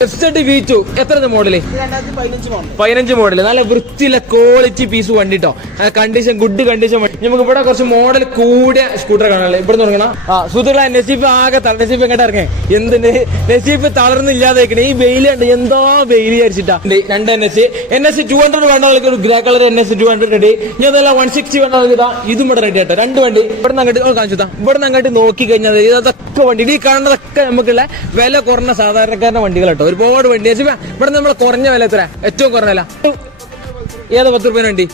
V2 എത്ര model? 15 model. നല്ല വൃത്തിയുള്ള ക്വാളിറ്റി പീസ് വണ്ടിട്ടോ. കണ്ടീഷൻ ഗുഡ് കണ്ടീഷൻ വണ്ടി. നമുക്ക് ഇവിടെ കുറച്ച് മോഡൽ കൂടിയ സ്കൂട്ടർ കാണാനല്ലേ. ഇവിടെ തുടങ്ങണം. സുഹൃത്തുക്കളെ, നസീഫ് ആകെ നസീഫ് എങ്ങോട്ട് ഇറങ്ങേ? എന്തിന് നസീഫ് തളർന്നില്ലാതെ ഈ വെയിലുണ്ട്. എന്താ വെയിൽ വിചാരിച്ചിട്ടാ. രണ്ട് NS 200 വേണ്ട ആൾക്ക് ഒരു ഗ്രേ കളർ NS 200 റെഡി. ഞാൻ 160 വേണ്ട ആൾക്ക് ഇതും ഇവിടെ റെഡി ആട്ടോ. രണ്ട് വണ്ടി ഇവിടെ നിന്ന് അങ്ങോട്ട് കാണിച്ചു. ഇവിടെ നിന്ന് അങ്ങോട്ട് നോക്കി കഴിഞ്ഞാൽ ഇതൊക്കെ വണ്ടി ഈ കാണുന്നതൊക്കെ നമുക്കുള്ള വില കുറഞ്ഞ സാധാരണക്കാരന്റെ വണ്ടികൾ കേട്ടോ. ഒരുപാട് വണ്ടി ഇവിടെ നമ്മളെ കുറഞ്ഞ വില എത്ര? ഏറ്റവും കുറഞ്ഞ വില ഏതാ? 10 രൂപ വണ്ടി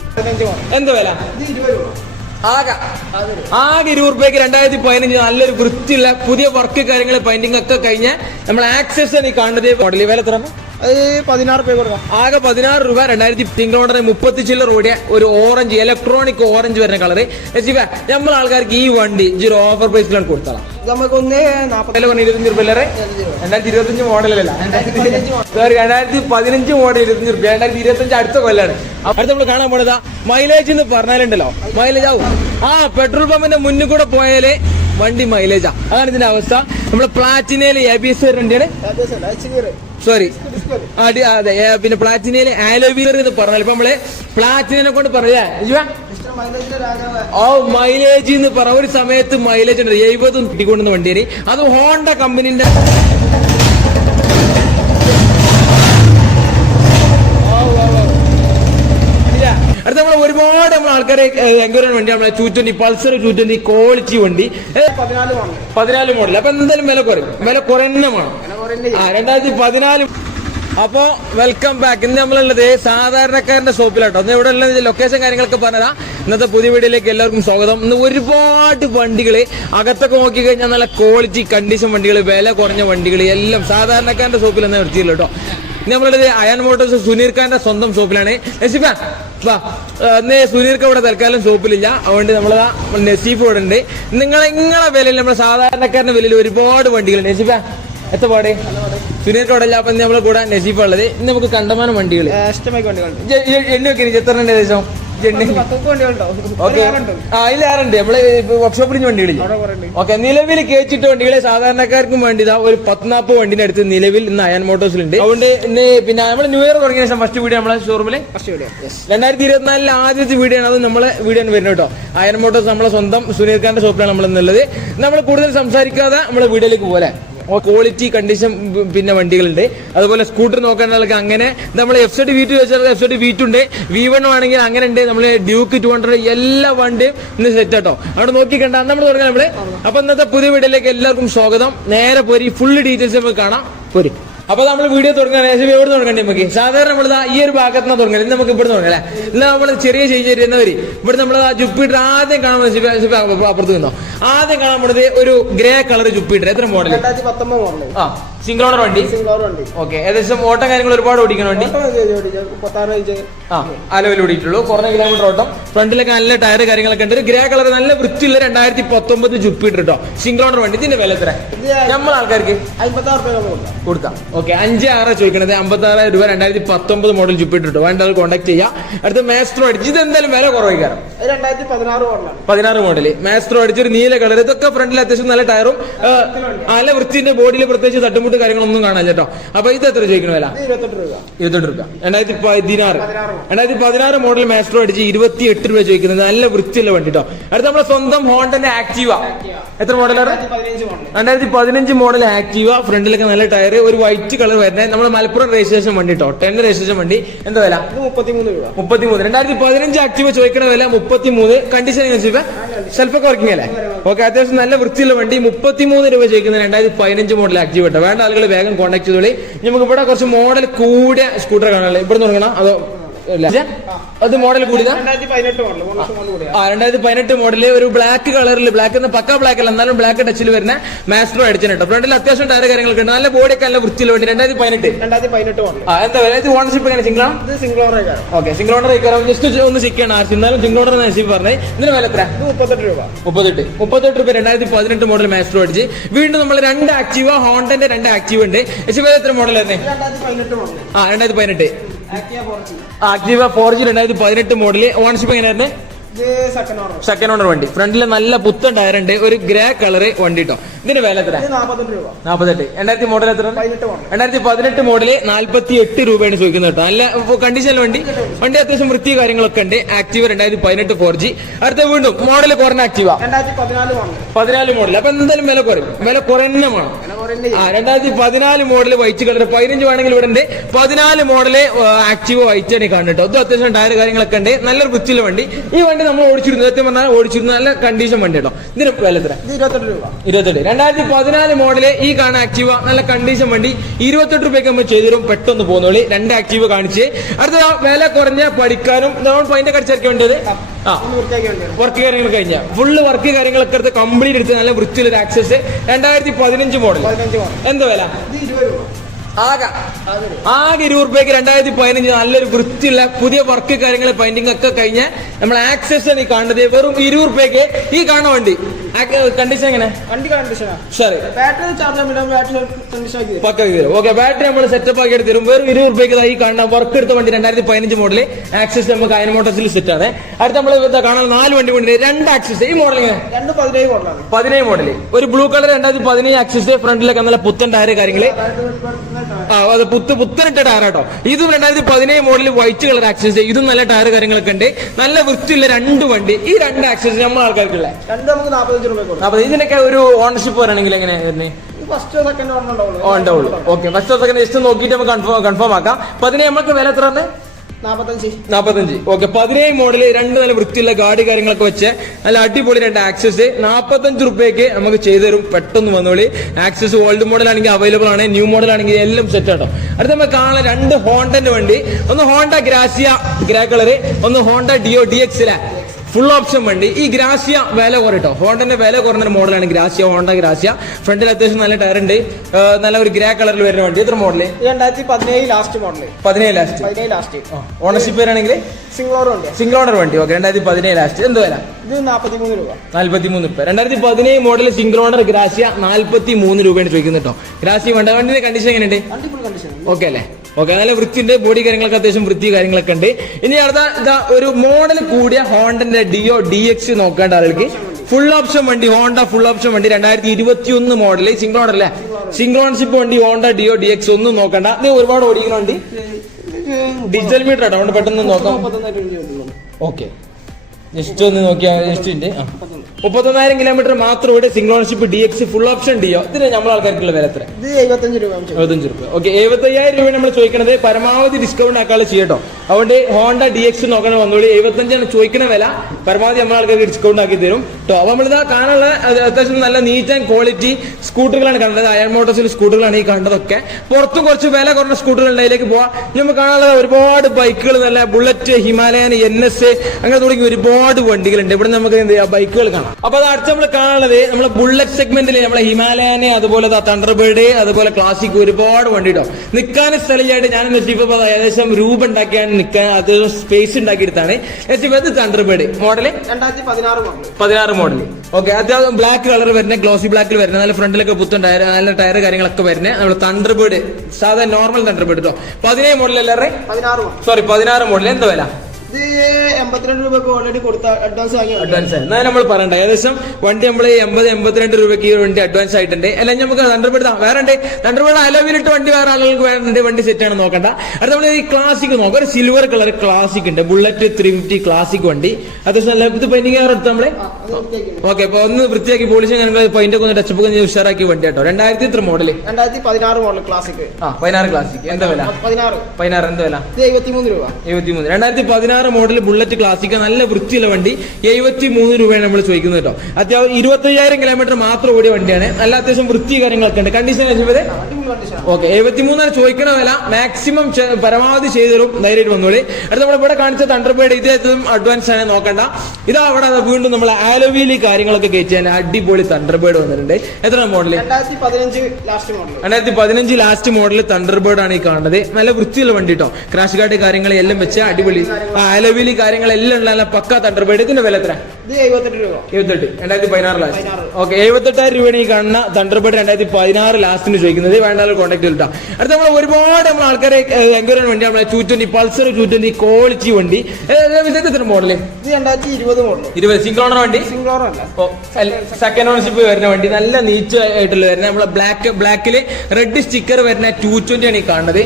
എന്താ വില? ആകെ 20 രൂപയ്ക്ക് 2015 നല്ലൊരു വൃത്തിയുള്ള പുതിയ വർക്ക് കാര്യങ്ങൾ പെയിന്റിംഗ് ഒക്കെ കഴിഞ്ഞ നമ്മൾ ആക്സസ് ഈ കാണുന്നത് മോഡൽ. വില എത്ര? 16 രൂപ കൊടുക്കാം. ആകെ 16 രൂപ. 2000 30 ചില്ലർ ഓടിയ ഒരു ഓറഞ്ച്, ഇലക്ട്രോണിക് ഓറഞ്ച് വരുന്ന കളറ്. നമ്മൾ ആൾക്കാർക്ക് ഈ വണ്ടി ഒരു ഓഫർ പ്രൈസിലാണ് കൊടുത്താൽ നമുക്ക് 25 രൂപ. 2025 മോഡലല്ല, സോറി 2015 മോഡൽ 25 രൂപ. 2025 അടുത്ത കൊല്ലാണ്. അടുത്ത് നമ്മൾ കാണാൻ പോണതാ മൈലേജ് എന്ന് പറഞ്ഞാലുണ്ടല്ലോ. മൈലേജ് ആവും പെട്രോൾ പമ്പിന്റെ മുന്നിൽ കൂടെ പോയാല് വണ്ടി മൈലേജാ. അതാണ് ഇതിന്റെ അവസ്ഥ. നമ്മള് പ്ലാറ്റിനയില് ABS വണ്ടിയാണ്. സോറി അതെ, പിന്നെ പ്ലാറ്റിനയില് ആലോവീർ എന്ന് പറഞ്ഞാൽ ഇപ്പൊ നമ്മള് പ്ലാറ്റിനെ കൊണ്ട് പറയാ മൈലേജ് എന്ന് പറ. ഒരു സമയത്ത് മൈലേജ് ഉണ്ട് 70 കിട്ടിക്കൊണ്ടുന്ന വണ്ടിയാണ്. അത് ഹോണ്ട കമ്പനിന്റെ അടുത്ത നമ്മൾ ഒരുപാട് നമ്മൾ ആൾക്കാരെ എൻക്വയറി വണ്ടി നമ്മളെ 220 പൾസർ 220 ക്വാളിറ്റി വണ്ടി 14 മോഡൽ. അപ്പൊ എന്തായാലും വില കുറയും. വില കുറഞ്ഞമാണ് 2014. അപ്പോ വെൽക്കം ബാക്ക്. ഇന്ന് നമ്മളുള്ളത് സാധാരണക്കാരന്റെ ഷോപ്പിലാട്ടോ. ഇന്ന് ഇവിടെ ഉള്ള ലൊക്കേഷൻ കാര്യങ്ങളൊക്കെ പറഞ്ഞതാ. ഇന്നത്തെ പുതിയ വീഡിയോയിലേക്ക് എല്ലാവർക്കും സ്വാഗതം. ഇന്ന് ഒരുപാട് വണ്ടികള് അകത്തൊക്കെ നോക്കി കഴിഞ്ഞാൽ നല്ല ക്വാളിറ്റി കണ്ടീഷൻ വണ്ടികൾ, വില കുറഞ്ഞ വണ്ടികൾ എല്ലാം സാധാരണക്കാരന്റെ ഷോപ്പിൽ തന്നെ നിർത്തിയില്ല കേട്ടോ. ഇന്ന് നമ്മളുടെ അയൺ മോട്ടോഴ്സ് സുനീർ ഖാന്റെ സ്വന്തം ഷോപ്പിലാണ്. നസീഫ വാ, ഇന്ന് സുനീർ ഖാൻ ഇവിടെ തൽക്കാലം ഷോപ്പിലില്ല. അതുകൊണ്ട് നമ്മളതാ നസീഫ് ഇവിടെ ഉണ്ട്. നിങ്ങളെ വിലയിൽ നമ്മുടെ സാധാരണക്കാരന്റെ വിലയിൽ ഒരുപാട് വണ്ടികളുണ്ട്. നസീഫ എത്ര പാടെ? സുനീർ അവിടെ ഇല്ല. അപ്പൊ നമ്മളെ കൂടെ നസീഫ് ഉള്ളത്. ഇന്ന് നമുക്ക് കണ്ടമാനം വണ്ടികൾ എണ്ണി വെക്കി. എത്ര ഏകദേശം അതിലേറുണ്ട്. നമ്മള് വർക്ക്ഷോപ്പിൽ വണ്ടികളിൽ ഓക്കെ. നിലവിൽ കേച്ചിട്ട വണ്ടികളെ സാധാരണക്കാർക്കും വേണ്ടി ഒരു 10-40 വണ്ടിന്റെ അടുത്ത് നിലവിൽ ഇന്ന് അയൺ മോട്ടോഴ്സിലുണ്ട്. അതുകൊണ്ട് ഇന്ന് പിന്നെ നമ്മൾ ന്യൂ ഇയർ തുടങ്ങിയ ശേഷം ഫസ്റ്റ് വീഡിയോ നമ്മളെ ഷോറൂമില് 2024 ആദ്യത്തെ വീഡിയോ ആണ്. അത് നമ്മളെ വീഡിയോ ആണ് വരുന്നത് കേട്ടോ. അയൺ മോട്ടോഴ്സ് നമ്മളെ സ്വന്തം സുനീർ ഖാന്റെ ഷോപ്പിലാണ് നമ്മൾ ഇന്നുള്ളത്. നമ്മൾ കൂടുതൽ സംസാരിക്കാതെ നമ്മളെ വീഡിയോയിലേക്ക് പോലെ ക്വാളിറ്റി കണ്ടീഷൻ പിന്നെ വണ്ടികളുണ്ട്. അതുപോലെ സ്കൂട്ടർ നോക്കാനുള്ള അങ്ങനെ നമ്മൾ FZ V2 വെച്ചാൽ FZ V2 ഉണ്ട്. V1 ആണെങ്കിൽ അങ്ങനെ ഉണ്ട്. നമ്മള് ഡ്യൂക്ക് 200 എല്ലാ വണ്ടിയും ഇന്ന് സെറ്റ് ആട്ടോ. അവിടെ നോക്കിക്കണ്ട നമ്മൾ തുടങ്ങാം നമ്മള്. അപ്പൊ ഇന്നത്തെ പുതിയ വീഡിയോയിലേക്ക് എല്ലാവർക്കും സ്വാഗതം. നേരെ പോരി ഫുള്ള് ഡീറ്റെയിൽസ് നമുക്ക് കാണാം. പോരി. അപ്പൊ നമ്മൾ വീഡിയോ തുടങ്ങാൻ എവിടെ തുടങ്ങണ്ടേ? നമുക്ക് സാധാരണ നമ്മൾ ഈ ഒരു ഭാഗത്ത് നിന്ന് തുടങ്ങാം. ഇന്ന് നമുക്ക് ഇവിടെ തുടങ്ങാം അല്ലെ. ഇന്ന് നമ്മൾ ചെറിയ ചെയ്യുന്നവര് ഇവിടെ നമ്മൾ ജുപ്പിറ്റർ ആദ്യം കാണാൻ അപ്പുറത്ത് നിന്നോ. ആദ്യം കാണാൻ പോണത് ഒരു ഗ്രേ കളർ ജുപ്പിറ്റർ. എത്ര മോഡൽ? 2019 മോഡൽ. സിംഗിൾ ഓണർ വണ്ടി. ഓക്കെ. ഏകദേശം ഓട്ടം കാര്യങ്ങൾ ഒരുപാട് ഓടിക്കണം വണ്ടി. അലവിൽ ഓടിയിട്ടുള്ളൂ. കുറഞ്ഞ കിലോമീറ്റർ ഓട്ടം. ഫ്രണ്ടിലൊക്കെ നല്ല ടയർ കാര്യങ്ങളൊക്കെ ഉണ്ട്. ഒരു ഗ്രേ കളർ നല്ല വൃത്തിയുള്ള 2019 ജുപ്പിറ്റർ കേട്ടോ. സിംഗിൾ ഓണർ വണ്ടി. ഇതിന്റെ വില എത്ര? നമ്മൾ ആൾക്കാർക്ക് 56 രൂപ കൊടുക്കാം. ഓക്കെ. 5-6 ചോദിക്കണത്. 56,000 രൂപ 2019 മോഡൽ ജുപ്പിറ്റർ കേട്ടോ. വേണ്ട കോൺടാക്ട് ചെയ്യാം. അടുത്ത മാസ്ട്രോ അടിച്ച്. ഇത് എന്തായാലും വില കുറവായി കാരണം 16 മോഡല് മാസ്ട്രോ അടിച്ചൊരു നീല കളർ. ഇതൊക്കെ ഫ്രണ്ടിൽ അത്യാവശ്യം നല്ല ടയറും നല്ല വൃത്തിന്റെ ബോഡിയിൽ പ്രത്യേകിച്ച് തട്ടുമുട്ട് കാര്യങ്ങളൊന്നും കാണാൻ കേട്ടോ. അപ്പൊ ഇത് എത്ര ചോദിക്കണ വില? 28 രൂപ. 2016 മോഡൽ മാസ്ട്രോ അടിച്ച് 28 രൂപ ചോദിക്കുന്നത്. നല്ല വൃത്തിയുള്ള വണ്ടി കേട്ടോ. അടുത്ത നമ്മളെ സ്വന്തം ഹോണ്ടന്റെ ആക്റ്റീവ. എത്ര മോഡലാണ്? 2015 മോഡൽ ആക്റ്റീവ. ഫ്രണ്ടിലൊക്കെ നല്ല ടയർ, ഒരു വൈറ്റ് കളർ വരുന്നത്. നമ്മുടെ മലപ്പുറം രജിസ്ട്രേഷൻ വണ്ടി കേട്ടോ. 10 രജിസ്ട്രേഷൻ വണ്ടി. എന്താ വില? 33 രൂപ. 2015 ആക്റ്റീവ ചോദിക്കണ വില 33. കണ്ടീഷൻ സെൽഫൊക്കെ വർക്കിംഗ് അല്ലേ? ഓക്കെ. അത്യാവശ്യം നല്ല വൃത്തിയുള്ള വണ്ടി. 33 രൂപ ചോദിക്കുന്നത്. 2015 മോഡൽ ആക്റ്റീവ കേട്ടോ. വേണ്ട ആളുകൾ വേഗം കോൺടാക്ട് ചെയ്തോളി. നമുക്ക് ഇവിടെ കുറച്ച് മോഡൽ കൂടിയ സ്കൂട്ടർ കാണാനല്ലേ. ഇവിടെ തുടങ്ങണം അതോ അത് മോഡൽ കൂടിയതാ? 2018 മോഡല്. ഒരു ബ്ലാക്ക് കളറിൽ, ബ്ലാക്ക് പക്ക ബ്ലാക്ക് അല്ല എന്നാലും ബ്ലാക്ക് ടച്ചിൽ വരുന്ന മാസ്ട്രോ അടിച്ചു കേട്ടോ. ഫ്രണ്ടിൽ അത്യാവശ്യം ടയർ കാര്യങ്ങളൊക്കെ ഉണ്ട്. നല്ല ബോഡിയൊക്കെ നല്ല വൃത്തിയുള്ള വണ്ടി. 2018 മോഡൽ. എന്താ വില? ഇത് ഓണർഷിപ്പ് എങ്ങനെ? സിംഗിൾ ആണ്? ഓക്കെ. സിംഗിൾ ഓണർ ജസ്റ്റ് ഒന്ന് ചെക്ക് ചെയ്യണം. എന്നാലും സിംഗിൾ ഓണർ നസീബ് പറഞ്ഞത്. ഇതിന് വില എത്ര? 38 രൂപ. 2018 മോഡൽ മാസ്ട്രോ അടിച്ച്. വീണ്ടും നമ്മൾ 2 ആക്റ്റീവ, ഹോണ്ടന്റെ 2 ആക്റ്റീവ് ഉണ്ട്. എത്ര മോഡൽ ആയിരുന്നേ? 2018 ആക്റ്റീവ 4G 2018 മോഡല്. ഓണർഷിപ്പ് എങ്ങനെയായിരുന്നു? ഇത് സെക്കൻഡ് ഓണർ. സെക്കൻഡ് ഓണർ വണ്ടി. ഫ്രണ്ടില് നല്ല പുത്തൻ ടയർ ഉണ്ട്. ഒരു ഗ്രേ കളറ് വണ്ടി കേട്ടോ. ഇതിന്റെ വില എത്ര? ഇത് 48 രൂപ. 48. 2000 മോഡൽ എത്ര? 2018 മോഡല് 48 രൂപയാണ് ചോദിക്കുന്നത് കേട്ടോ. നല്ല കണ്ടീഷനിൽ വണ്ടി. വണ്ടി അത്യാവശ്യം വൃത്തി കാര്യങ്ങളൊക്കെ ഉണ്ട്. Active 2018 4G. അടുത്ത വീണ്ടും മോഡൽ കുറഞ്ഞ ആക്റ്റീവ 14 മോഡൽ. അപ്പൊ എന്തായാലും വില കുറയും. വില കുറഞ്ഞമാണ്. 2014 മോഡൽ വൈറ്റ് കളർ. 15 വേണമെങ്കിൽ ഇവിടെ ഉണ്ട്. 14 മോഡല് ആക്റ്റീവ് വൈറ്റ് ആണ് കാണുന്നത് കേട്ടോ. ഇത് അത്യാവശ്യം ടയർ കാര്യങ്ങളൊക്കെ ഉണ്ട്. നല്ലൊരു വൃത്തിയുള്ള വണ്ടി. ഈ വണ്ടി നമ്മൾ ഓടിച്ചിരുന്നു. സത്യം പറഞ്ഞാൽ ഓടിച്ചിരുന്നു. നല്ല കണ്ടീഷൻ വണ്ടി കേട്ടോ. ഇതിന് വില എത്ര? 28 രൂപ. 28. 2014 മോഡല് ഈ കാണാൻ ആക്റ്റീവ നല്ല കണ്ടീഷൻ വണ്ടി. 28 രൂപയ്ക്ക് നമ്മൾ ചെയ്തു തരും. പെട്ടെന്ന് പോകുന്നോളി. 2 ആക്റ്റീവ് കാണിച്ച്. അടുത്ത വില കുറഞ്ഞ പഠിക്കാനും പൈൻ്റെ കടിച്ചിറക്കി വേണ്ടത്. വർക്ക് കാര്യങ്ങൾ കഴിഞ്ഞ ഫുള്ള് വർക്ക് കാര്യങ്ങളൊക്കെ എടുത്ത് കംപ്ലീറ്റ് എടുത്ത് നല്ല വൃത്തിയുള്ള ഒരു ആക്സസ്. 2015 മോഡൽ. എന്താ വില? ആകെ 20 രൂപയ്ക്ക് 2015 നല്ലൊരു വൃത്തിയുള്ള പുതിയ വർക്ക് കാര്യങ്ങൾ പെയിന്റിംഗ് ഒക്കെ കഴിഞ്ഞ നമ്മൾ ആക്സസ് ആണ് ഈ കാണുന്നത്. വെറും 20 രൂപയ്ക്ക് ഈ കാണുന്ന വണ്ടി. കണ്ടീഷൻ എങ്ങനെ? വണ്ടി കണ്ടീഷനാ. ശരി. ബാറ്ററി ചാർജ് കണ്ടീഷൻ പക്ക തരും. ഓക്കെ, ബാറ്ററി നമ്മൾ സെറ്റപ്പ് ആക്കി എടുത്ത് തരും. വെറും 20 രൂപയ്ക്ക് ഈ കാണുന്ന വർക്ക് എടുത്ത വണ്ടി 2015 മോഡല് ആക്സസ് നമുക്ക് അയൺ മോട്ടോഴ്സിൽ സെറ്റ് ആണ്. അടുത്ത നമ്മൾ കാണാൻ 4 വണ്ടി കൊണ്ട് 2 ആക്സസ്. ഈ മോഡൽ എങ്ങനെ? 17 മോഡല്. ഒരു ബ്ലൂ കളർ 2017 ആക്സസ്. ഫ്രണ്ടിലൊക്കെ നല്ല പുത്തൻ ടയർ കാര്യങ്ങള്. അത് പുത്തനിട്ട ടയർ കേട്ടോ. ഇതും 2017 മോഡൽ വൈറ്റ് കളർ ആക്സസ്. ഇതും നല്ല ടയർ കാര്യങ്ങളൊക്കെ ഉണ്ട്. നല്ല വൃത്തിയുള്ള 2 വണ്ടി. ഈ 2 ആക്സസ് നമ്മൾ ആൾക്കാർക്കുള്ള 45 രൂപ. അപ്പൊ ഇതിനൊക്കെ ഒരു ഓണർഷിപ്പ് വരണമെങ്കിൽ എങ്ങനെ വരുന്നേ? ഫസ്റ്റോ സെക്കൻഡോ ഉണ്ടാവുള്ളൂ. ഓക്കെ, ഫസ്റ്റോ സെക്കൻഡ് ജസ്റ്റ് നോക്കിയിട്ട് നമുക്ക് കൺഫേം ആക്കാം. 17 നമുക്ക് വില എത്ര? 45. ഓക്കെ, 17 മോഡല് 2 നല്ല വൃത്തിയുള്ള ഗാഡി കാര്യങ്ങളൊക്കെ വെച്ച് നല്ല അടിപൊളി 2 ആക്സസ്. 45 രൂപയ്ക്ക് നമുക്ക് ചെയ്തു തരും. പെട്ടെന്ന് വന്നോളി. ആക്സസ് ഓൾഡ് മോഡൽ ആണെങ്കിൽ അവൈലബിൾ ആണ്. ന്യൂ മോഡൽ ആണെങ്കിൽ എല്ലാം സെറ്റ് ആട്ടോ. അടുത്ത നമുക്ക് കാണാൻ 2 ഹോണ്ടന്റെ വണ്ടി. ഒന്ന് ഹോണ്ട ഗ്രാസിയ ഗ്രേ കളറ്, ഒന്ന് Honda deo DX full option വണ്ടി. ഈ ഗ്രാസിയ വില കുറട്ടോ. ഹോണ്ടന്റെ വില കുറഞ്ഞ മോഡലാണ് ഗ്രാസിയ. ഹോണ്ട ഗ്രാസിയ ഫ്രണ്ടിൽ അത്യാവശ്യം നല്ല ടയർ ഉണ്ട്. നല്ല ഒരു ഗ്രേ കളറിൽ വരുന്ന വണ്ടി. എത്ര model? 2017 last model. 17 last. Ownership വരാണെങ്കിൽ സിംഗിൾ ഓണർ വണ്ടി. Okay, 2017 last. എന്ത് വില? ഇത് 43 രൂപ. 43 രൂപ. 2017 മോഡൽ സിംഗിൾ ഓണർ ഗ്രാസിയ 43 രൂപയാണ് ചോദിക്കുന്നത് കേട്ടോ. ഗ്രാസിയ വേണ്ട. വണ്ടിന്റെ കണ്ടീഷൻ എങ്ങനെയുണ്ട്? ഓക്കെ അല്ലേ? ഓക്കെ, നല്ല വൃത്തിന്റെ ബോഡി കാര്യങ്ങളൊക്കെ അത്യാവശ്യം വൃത്തി കാര്യങ്ങളൊക്കെ ഉണ്ട്. ഇനി അടുത്ത ഒരു മോഡൽ കൂടിയ ഹോണ്ടന്റെ ഡിയോ DX നോക്കേണ്ട ആളുകൾക്ക് ഫുൾ ഓപ്ഷൻ വണ്ടി. ഹോണ്ട ഫുൾ ഓപ്ഷൻ വണ്ടി 2021 മോഡല് സിംഗിൾ ഓണർ അല്ലേ? സിംഗിൾ ഓണർഷിപ്പ് വണ്ടി ഹോണ്ട ഡിയോ DX. ഒന്നും നോക്കണ്ട. ഇത് ഒരുപാട് ഓടിക്കുന്ന വണ്ടി. ഡിജിറ്റൽ മീറ്റർ ആട്ടോ. അതുകൊണ്ട് പെട്ടെന്ന് നോക്കാം. ഓക്കെ, ജസ്റ്റ് ഒന്ന് നോക്കിയാൽ ജസ്റ്റ് 39,000 കിലോമീറ്റർ മാത്രം ഇവിടെ. Single ownership DX full option Dio. ഇതിന് നമ്മൾ ആൾക്കാർക്കുള്ള വില എത്ര? 75 രൂപ. ഓക്കെ, 75,000 രൂപ നമ്മൾ ചോദിക്കുന്നത്. പരമാവധി ഡിസ്കൗണ്ട് ആക്കാതെ ചെയ്യട്ടോ. അതുകൊണ്ട് ഹോണ്ട DX നോക്കണം വന്നോളി. 75 ചോദിക്കുന്ന വില. പരമാവധി നമ്മൾ ആൾക്കാർക്ക് ഡിസ്കൗണ്ട് ആക്കി തരും കേട്ടോ. അപ്പൊ നമ്മളിതാ കാണാനുള്ള അത്യാവശ്യം നല്ല നീറ്റ് ആൻഡ് ക്വാളിറ്റി സ്കൂട്ടറുകളാണ് കണ്ടത്. അയൺ മോട്ടോഴ്സിൽ സ്കൂട്ടറുകളാണ് ഈ കണ്ടതൊക്കെ. പുറത്തും കുറച്ച് വില കുറഞ്ഞ സ്കൂട്ടറുകൾ അതിലേക്ക് പോവാം. നമുക്ക് കാണാനുള്ള ഒരുപാട് ബൈക്കുകൾ, നല്ല ബുള്ളറ്റ്, ഹിമാലയൻ, NS അങ്ങനെ തുടങ്ങി ഒരുപാട് വണ്ടികളുണ്ട്. ഇവിടെ നമുക്ക് എന്ത് ചെയ്യാം? ബൈക്കുകൾ കാണാം. അപ്പൊ അത് അടുത്ത് നമ്മൾ കാണുന്നത് നമ്മളെ ബുള്ളറ്റ് സെഗ്മെന്റിൽ നമ്മളെ ഹിമാലയന്, അതുപോലെ തണ്ടർബേർഡ്, അതുപോലെ ക്ലാസിക് ഒരുപാട് വണ്ടി കേട്ടോ. നിൽക്കാൻ സ്ഥലമായിട്ട് ഞാൻ ഇപ്പൊ ഏകദേശം രൂപ ഉണ്ടാക്കിയാണ് നിൽക്കാൻ. അത് സ്പേസ് ഉണ്ടാക്കിയെടുത്താണ്. ഇത് തണ്ടർബേർഡ് മോഡല് 16 മോഡൽ. ഓക്കെ, അത്യാവശ്യം ബ്ലാക്ക് കളർ വരുന്നത്, ഗ്ലോസി ബ്ലാക്കിൽ വരുന്നത്, നല്ല ഫ്രണ്ടിലൊക്കെ പുത്തൻ ടയർ, നല്ല ടയർ കാര്യങ്ങളൊക്കെ വരുന്നത്. നമ്മൾ തണ്ടർബേർഡ് സാധാരണ നോർമൽ തണ്ടർബേർഡ് കേട്ടോ. 17 മോഡൽ അല്ലേ? 16 മോഡൽ. എന്താ വില? 82 രൂപക്ക് ഓൾറെഡി കൊടുത്ത അഡ്വാൻസ് എന്നാൽ നമ്മൾ പറയണ്ട. ഏകദേശം വണ്ടി നമ്മൾ 80-82 രൂപയ്ക്ക് ഈ വണ്ടി അഡ്വാൻസ് ആയിട്ടുണ്ട്. അല്ലെങ്കിൽ നമുക്ക് തണ്ടർബേർഡ് വേറെ ഉണ്ട്. തണ്ടർബേർഡ് അലോവിലിട്ട് വണ്ടി വേറെ ആളുകൾക്ക് വേണ്ട വണ്ടി സെറ്റ് ആണ് നോക്കണ്ട. അത് നമ്മൾ ഈ ക്ലാസിക് നോക്കാം. ഒരു സിൽവർ കളർ ക്ലാസിക് ഉണ്ട്. ബുള്ളറ്റ് 350 ക്ലാസിക് വണ്ടി. അത്യാവശ്യം നല്ല ഇത് പെയിന്റിംഗ് എടുത്ത് നമ്മള് ഓക്കെ. അപ്പൊ ഒന്ന് വൃത്തിയാക്കി പോളിഷ് പെയിന്റ് ഒക്കെ ഒന്ന് ടച്ചപ്പ് ഉഷാറാക്കി വണ്ടി കേട്ടോ. 2003 മോഡല്. 2016 model classic. 16 ക്ലാസിക്. എന്താ വില? 16. എന്താ വില? 73 രൂപ. 2016 മോഡൽ ബുള്ളറ്റ് ക്ലാസിക്. നല്ല വൃത്തിയുള്ള വണ്ടി. 73 രൂപയാണ് നമ്മൾ ചോദിക്കുന്നത് കേട്ടോ. അത്യാവശ്യം 25,000 കിലോമീറ്റർ മാത്രം ഓടിയ വണ്ടിയാണ്. നല്ല അത്യാവശ്യം വൃത്തി കാര്യങ്ങളൊക്കെ ഉണ്ട്. Condition okay. 73 ചോദിക്കുന്ന വില. മാക്സിമം പരമാവധി ചെയ്തു തരും. ധൈര്യമായിട്ട് വന്നോളി. അടുത്ത നമ്മൾ ഇവിടെ കാണിച്ച തണ്ടർബേർഡ് ഇദ്ദേഹത്തും അഡ്വാൻസ് ആണ് നോക്കണ്ട. ഇതാ അവിടെ വീണ്ടും നമ്മൾ ആലോവീലി കാര്യങ്ങളൊക്കെ കയറ്റിയാൽ അടിപൊളി തണ്ടർബേർഡ് വന്നിട്ടുണ്ട്. എത്ര മോഡല്? 2015 ലാസ്റ്റ് മോഡൽ തണ്ടർബേർഡ് ആണ് ഈ കാണുന്നത്. നല്ല വൃത്തിയുള്ള വണ്ടി കേട്ടോ. ക്രാഷ് ഗാർഡ് കാര്യങ്ങൾ എല്ലാം വെച്ച് അടിപൊളി. അലവിലി കാര്യങ്ങളെല്ലാം ഉള്ള നല്ല പക്ക തണ്ടർബേർഡ്. ഇതിന്റെ വില എത്ര? ഇത് 78 രൂപ. 78 2016 ലാസ്റ്റ്. 16. ഓക്കെ 78,000 രൂപയാണ് ഈ കാണുന്ന തണ്ടർബേർഡ് 2016 ലാസ്റ്റിന് ചോദിക്കുന്നത്. വേണ്ട കോൺടാക്ട് ചെയ്തിട്ടാ. അടുത്ത നമ്മൾ ഒരുപാട് നമ്മൾ ആൾക്കാരെ എൻക്വയറി വണ്ടി നമ്മളെ 220 പൾസർ 220 ക്വാളിറ്റി വണ്ടി. എത്ര മോഡല്? ഇത് 2020 മോഡൽ. 20 സിംഗിൾ ഓണർ വണ്ടി. സിംഗിൾ ഓണർ അല്ല, സെക്കൻഡ് ഓണർഷിപ്പ് വരുന്ന വണ്ടി. നല്ല നീച്ച് ആയിട്ടുള്ള വരുന്ന നമ്മളെ ബ്ലാക്കില് റെഡ് സ്റ്റിക്കർ വരുന്ന 220 ആണ് ഈ കാണുന്നത്.